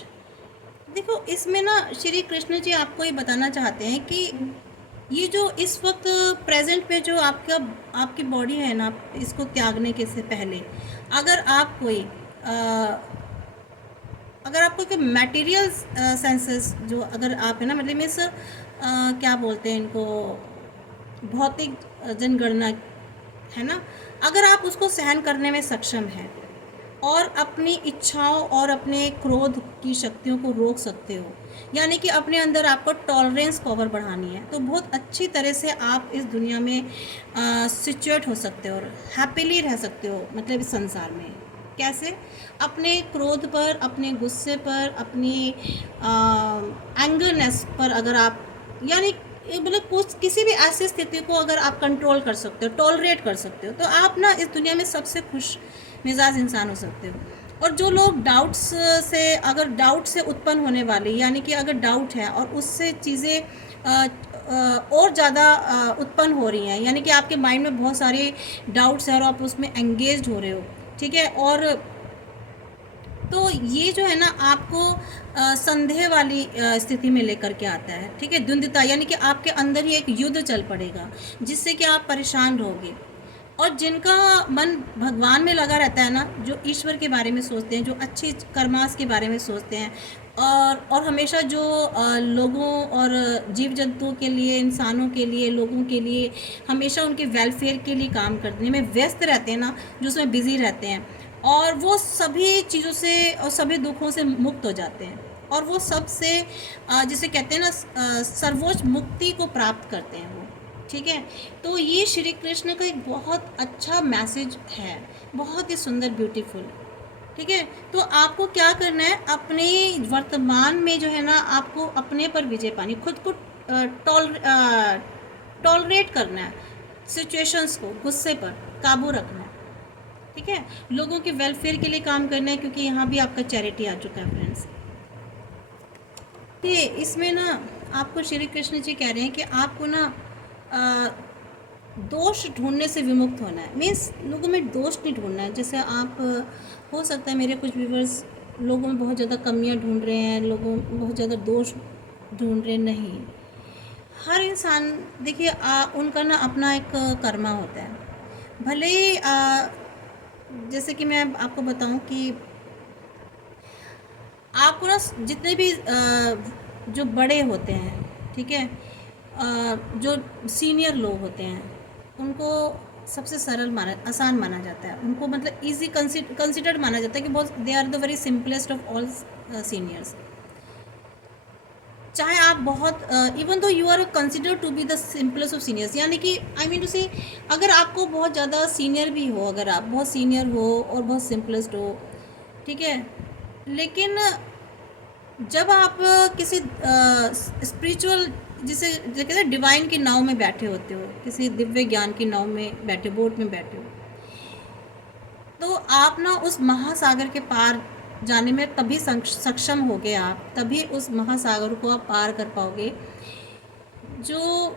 देखो इसमें ना श्री कृष्ण जी आपको ये बताना चाहते हैं कि ये जो इस वक्त प्रेजेंट पे जो आपकी बॉडी है ना, इसको त्यागने के से पहले अगर आप कोई कोई मटेरियल सेंसेस जो अगर आप है ना, मतलब मीन्स क्या बोलते हैं इनको, भौतिक जनगणना है ना, अगर आप उसको सहन करने में सक्षम हैं और अपनी इच्छाओं और अपने क्रोध की शक्तियों को रोक सकते हो, यानी कि अपने अंदर आपको टॉलरेंस पावर बढ़ानी है, तो बहुत अच्छी तरह से आप इस दुनिया में सिचुएट हो सकते हो और हैप्पीली रह सकते हो। मतलब इस संसार में कैसे, अपने क्रोध पर, अपने गुस्से पर, अपनी एंगरनेस पर अगर आप, यानी मतलब कुछ किसी भी ऐसी स्थिति को अगर आप कंट्रोल कर सकते हो, टॉलरेट कर सकते हो, तो आप ना इस दुनिया में सबसे खुश मिजाज इंसान हो सकते हो। और जो लोग डाउट्स से, अगर डाउट से उत्पन्न होने वाली, यानी कि अगर डाउट है और उससे चीज़ें और ज़्यादा उत्पन्न हो रही हैं, यानी कि आपके माइंड में बहुत सारे डाउट्स हैं और आप उसमें एंगेज हो रहे हो, ठीक है, और तो ये जो है ना आपको संदेह वाली स्थिति में लेकर के आता है। ठीक है, द्वंद्वता, यानी कि आपके अंदर ही एक युद्ध चल पड़ेगा जिससे कि आप परेशान रहोगे। और जिनका मन भगवान में लगा रहता है ना, जो ईश्वर के बारे में सोचते हैं, जो अच्छी कर्मास के बारे में सोचते हैं, और हमेशा जो लोगों और जीव जंतुओं के लिए, इंसानों के लिए, लोगों के लिए हमेशा उनके वेलफेयर के लिए काम करने में व्यस्त रहते हैं ना, जो उसमें बिज़ी रहते हैं, और वो सभी चीज़ों से और सभी दुखों से मुक्त हो जाते हैं, और वो सबसे जिसे कहते हैं ना सर्वोच्च मुक्ति को प्राप्त करते हैं वो। ठीक है, तो ये श्री कृष्ण का एक बहुत अच्छा मैसेज है, बहुत ही सुंदर, ब्यूटीफुल। ठीक है, तो आपको क्या करना है, अपने वर्तमान में जो है ना, आपको अपने पर विजय पानी, खुद को टॉलरेट करना है, सिचुएशंस को, गुस्से पर काबू रखना है। ठीक है, लोगों के वेलफेयर के लिए काम करना है, क्योंकि यहाँ भी आपका चैरिटी आ चुका है फ्रेंड्स। ये इसमें ना आपको श्री कृष्ण जी कह रहे हैं कि आपको ना दोष ढूंढने से विमुक्त होना है। मीन्स लोगों में दोष नहीं ढूंढना है। जैसे आप, हो सकता है मेरे कुछ व्यूवर्स लोगों में बहुत ज़्यादा कमियां ढूंढ रहे हैं, लोगों में बहुत ज़्यादा दोष ढूंढ रहे, नहीं। हर इंसान, देखिए उनका ना अपना एक कर्मा होता है। भले ही जैसे कि मैं आपको बताऊं कि आपको ना जितने भी जो बड़े होते हैं, ठीक है, जो सीनियर लोग होते हैं, उनको सबसे सरल आसान माना जाता है, उनको मतलब इजी कंसिडर्ड माना जाता है कि बहुत, they are the very simplest of all seniors. चाहे आप बहुत, even though you are consider to be the simplest of seniors, यानी कि आई मीन टू से, अगर आपको बहुत ज़्यादा सीनियर भी हो, अगर आप बहुत सीनियर हो और बहुत सिंपलेस्ट हो, ठीक है, लेकिन जब आप किसी स्पिरिचुअल, जिसे कहते हैं डिवाइन की नाव में बैठे होते हो, किसी दिव्य ज्ञान की नाव में बैठे, बोट में बैठे हो, तो आप ना उस महासागर के पार जाने में तभी सक्षम होगे आप, तभी उस महासागर को आप पार कर पाओगे जो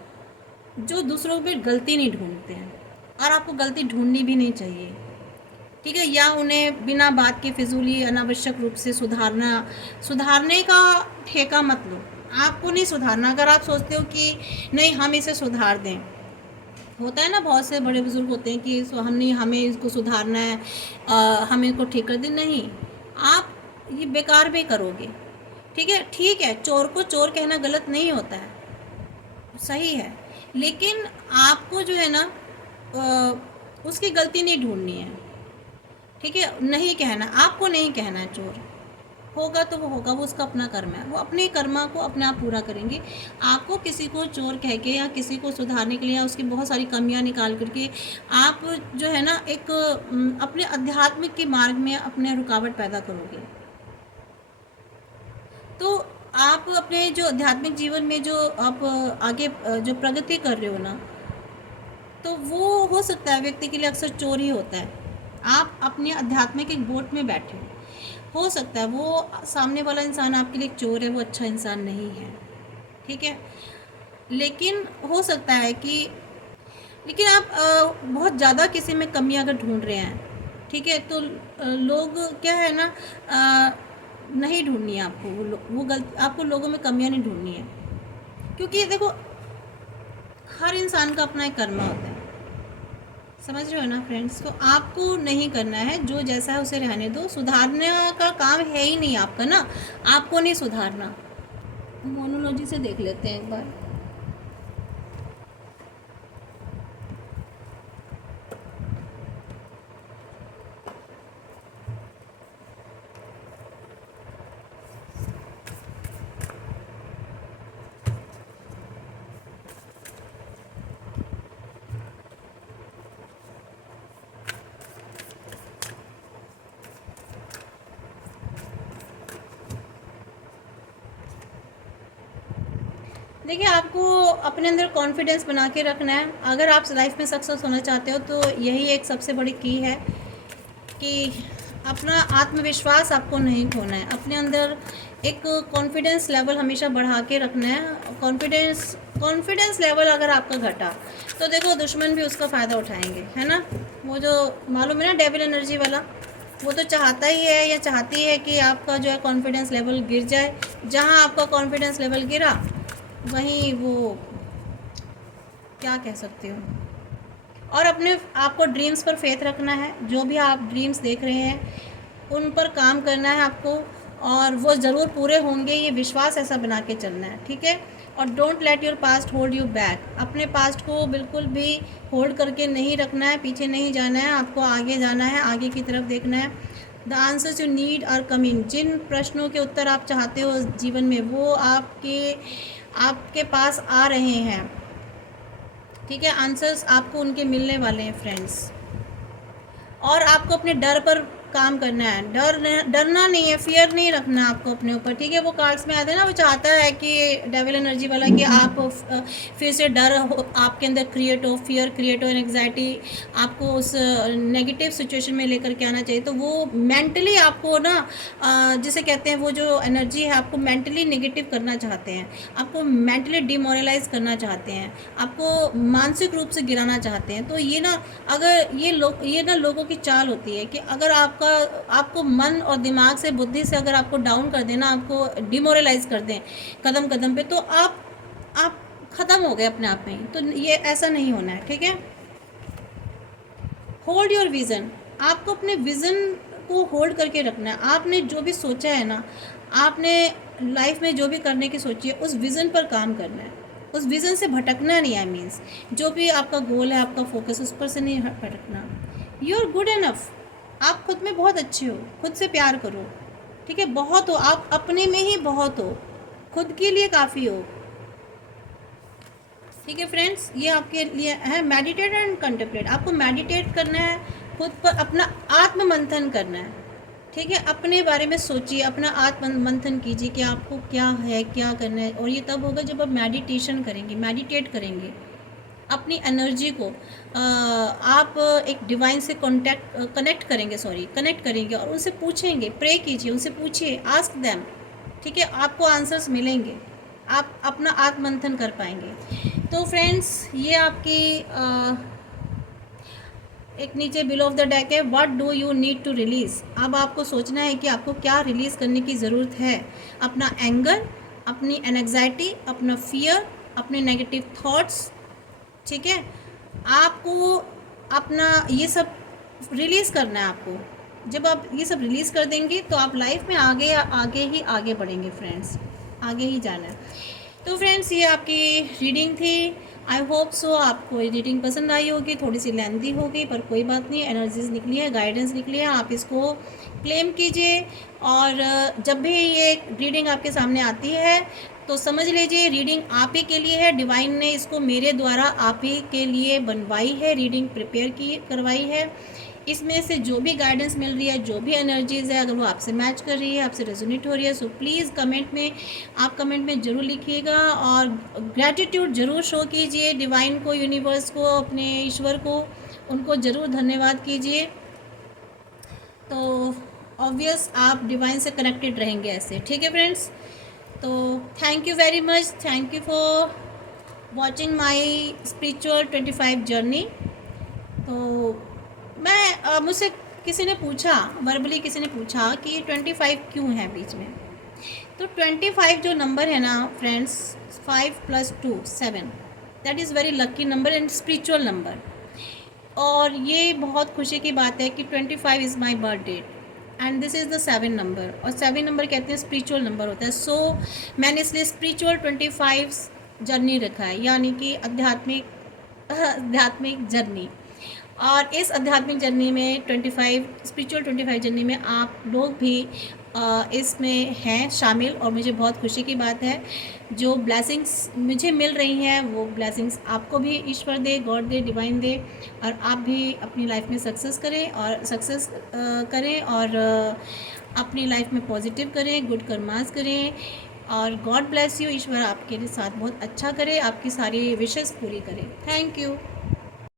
जो दूसरों पे गलती नहीं ढूंढते हैं, और आपको गलती ढूंढनी भी नहीं चाहिए, ठीक है। या उन्हें बिना बात के फिजूली अनावश्यक रूप से सुधारने का ठेका मत लो। आपको नहीं सुधारना। अगर आप सोचते हो कि नहीं हम इसे सुधार दें, होता है ना, बहुत से बड़े बुजुर्ग होते हैं कि हम नहीं, हमें इसको सुधारना है, हमें इसको ठीक कर दें। नहीं, आप ये बेकार में करोगे, ठीक है। ठीक है, चोर को चोर कहना गलत नहीं होता है, सही है, लेकिन आपको जो है ना उसकी गलती नहीं ढूंढनी है, ठीक है। नहीं कहना, आपको नहीं कहना है चोर, होगा तो वो होगा, वो उसका अपना कर्म है, वो अपने कर्मा को अपने आप पूरा करेंगे। आपको किसी को चोर कह के या किसी को सुधारने के लिए या उसकी बहुत सारी कमियां निकाल करके आप जो है ना एक अपने आध्यात्मिक के मार्ग में अपने रुकावट पैदा करोगे। तो आप अपने जो आध्यात्मिक जीवन में जो आप आगे जो प्रगति कर रहे हो ना, तो वो हो सकता है व्यक्ति के लिए अक्सर चोर ही होता है। आप अपने आध्यात्मिक एक बोट में बैठे हो सकता है वो सामने वाला इंसान आपके लिए चोर है, वो अच्छा इंसान नहीं है, ठीक है। लेकिन हो सकता है कि लेकिन आप बहुत ज़्यादा किसी में कमी अगर ढूंढ रहे हैं, ठीक है, तो लोग क्या है ना नहीं ढूंढनी है आपको वो गलत, आपको लोगों में कमियां नहीं ढूंढनी है, क्योंकि देखो हर इंसान का अपना एक कर्मा होता है, समझ रहे हो ना फ्रेंड्स। तो आपको नहीं करना है, जो जैसा है उसे रहने दो। सुधारने का काम है ही नहीं आपका ना, आपको नहीं सुधारना। मोनोलॉजी से देख लेते हैं एक बार। देखिए, आपको अपने अंदर कॉन्फिडेंस बना के रखना है। अगर आप लाइफ में सक्सेस होना चाहते हो तो यही एक सबसे बड़ी की है कि अपना आत्मविश्वास आपको नहीं खोना है। अपने अंदर एक कॉन्फिडेंस लेवल हमेशा बढ़ा के रखना है। कॉन्फिडेंस लेवल अगर आपका घटा तो देखो दुश्मन भी उसका फ़ायदा उठाएंगे, है ना। वो जो मालूम है ना डेविल एनर्जी वाला, वो तो चाहता ही है या चाहती है कि आपका जो है कॉन्फिडेंस लेवल गिर जाए। जहाँ आपका कॉन्फिडेंस लेवल गिरा वहीं वो क्या कह सकते हो। और अपने आपको ड्रीम्स पर फेथ रखना है। जो भी आप ड्रीम्स देख रहे हैं उन पर काम करना है आपको, और वो ज़रूर पूरे होंगे, ये विश्वास ऐसा बना के चलना है, ठीक है। और don't let your past hold you back. अपने पास्ट को बिल्कुल भी होल्ड करके नहीं रखना है, पीछे नहीं जाना है, आपको आगे जाना है, आगे की तरफ देखना है। The answers you need are coming. जिन प्रश्नों के उत्तर आप चाहते हो जीवन में वो आपके पास आ रहे हैं, ठीक है। आंसर्स आपको उनके मिलने वाले हैं फ्रेंड्स। और आपको अपने डर पर काम करना है। डरना नहीं है, फियर नहीं रखना आपको अपने ऊपर, ठीक है। वो कार्ड्स में आते हैं ना, वो चाहता है कि डेविल एनर्जी वाला कि आप फिर से डर हो आपके अंदर क्रिएट हो, फियर क्रिएट हो, एंग्जाइटी आपको उस नेगेटिव सिचुएशन में लेकर के आना चाहिए। तो वो मेंटली आपको ना जिसे कहते हैं वो जो एनर्जी है आपको मेंटली नेगेटिव करना चाहते हैं, आपको मेंटली डिमोरलाइज करना चाहते हैं, आपको मानसिक रूप से गिराना चाहते हैं। तो ये ना अगर ये ना लोगों की चाल होती है कि अगर आपको मन और दिमाग से, बुद्धि से अगर आपको डाउन कर देना, आपको डिमोरलाइज कर दें कदम कदम पे, तो आप ख़त्म हो गए अपने आप में ही। तो ये ऐसा नहीं होना है, ठीक है। Hold your vision. आपको अपने विज़न को होल्ड करके रखना है। आपने जो भी सोचा है ना, आपने लाइफ में जो भी करने की सोची है, उस विज़न पर काम करना है, उस विज़न से भटकना नहीं है। मीन्स जो भी आपका गोल है, आपका फोकस उस पर से नहीं भटकना। You are good enough. आप खुद में बहुत अच्छे हो, खुद से प्यार करो, ठीक है। बहुत हो, आप अपने में ही बहुत हो, खुद के लिए काफ़ी हो, ठीक है फ्रेंड्स। ये आपके लिए है मेडिटेट एंड कंटेम्पलेट। आपको मेडिटेट करना है, खुद पर अपना आत्म मंथन करना है, ठीक है। अपने बारे में सोचिए, अपना आत्म मंथन कीजिए कि आपको क्या है, क्या करना है। और ये तब होगा जब आप मेडिटेशन करेंगे, मेडिटेट करेंगे, अपनी एनर्जी को आप एक डिवाइन से कनेक्ट करेंगे और उनसे पूछेंगे, प्रे कीजिए, उनसे पूछिए, आस्क देम, ठीक है, आपको आंसर्स मिलेंगे, आप अपना आत्ममंथन कर पाएंगे। तो फ्रेंड्स, ये आपकी एक नीचे बिलो ऑफ द डेक है, what do you need to release. अब आपको सोचना है कि आपको क्या रिलीज़ करने की ज़रूरत है। अपना एंगर, अपनी एनग्जाइटी, अपना फियर, अपने नेगेटिव थॉट्स, ठीक है, आपको अपना ये सब रिलीज़ करना है आपको। जब आप ये सब रिलीज़ कर देंगे तो आप लाइफ में आगे बढ़ेंगे फ्रेंड्स, आगे ही जाना है। तो फ्रेंड्स, ये आपकी रीडिंग थी। आई होप सो आपको ये रीडिंग पसंद आई होगी। थोड़ी सी लेंथी होगी पर कोई बात नहीं, एनर्जीज निकली है, गाइडेंस निकली है, आप इसको क्लेम कीजिए। और जब भी ये रीडिंग आपके सामने आती है तो समझ लीजिए रीडिंग आप ही के लिए है। डिवाइन ने इसको मेरे द्वारा आप ही के लिए बनवाई है, रीडिंग प्रिपेयर करवाई है। इसमें से जो भी गाइडेंस मिल रही है, जो भी एनर्जीज़ है, अगर वो आपसे मैच कर रही है, आपसे रेजोनेट हो रही है, सो प्लीज़ आप कमेंट में ज़रूर लिखिएगा और ग्रैटिट्यूड ज़रूर शो कीजिए डिवाइन को, यूनिवर्स को, अपने ईश्वर को, उनको ज़रूर धन्यवाद कीजिए। तो ऑब्वियस आप डिवाइन से कनेक्टेड रहेंगे ऐसे, ठीक है फ्रेंड्स। तो thank you very much, thank you for watching my spiritual 25 journey. तो मैं मुझसे किसी ने पूछा, वर्बली किसी ने पूछा कि 25 क्यों है बीच में। तो 25 जो नंबर है ना friends, 5 + 2 7, that is very lucky number and spiritual number. और ये बहुत खुशी की बात है कि 25 is my birth date and this is the 7 number. और 7 नंबर कहते हैं स्पिरिचुअल नंबर होता है। सो मैंने इसलिए स्पिरिचुअल 25 जर्नी रखा है, यानी कि आध्यात्मिक जर्नी। और इस आध्यात्मिक जर्नी में 25 स्पिरिचुअल 25 जर्नी में आप लोग भी इसमें हैं शामिल। और मुझे बहुत खुशी की बात है, जो ब्लेसिंग्स मुझे मिल रही हैं वो ब्लेसिंग्स आपको भी ईश्वर दे, गॉड दे, डिवाइन दे, और आप भी अपनी लाइफ में सक्सेस करें और अपनी लाइफ में पॉजिटिव करें, गुड कर्मास करें। और गॉड ब्लेस यू, ईश्वर आपके साथ बहुत अच्छा करे, आपकी सारी विशेस पूरी करे। Thank you.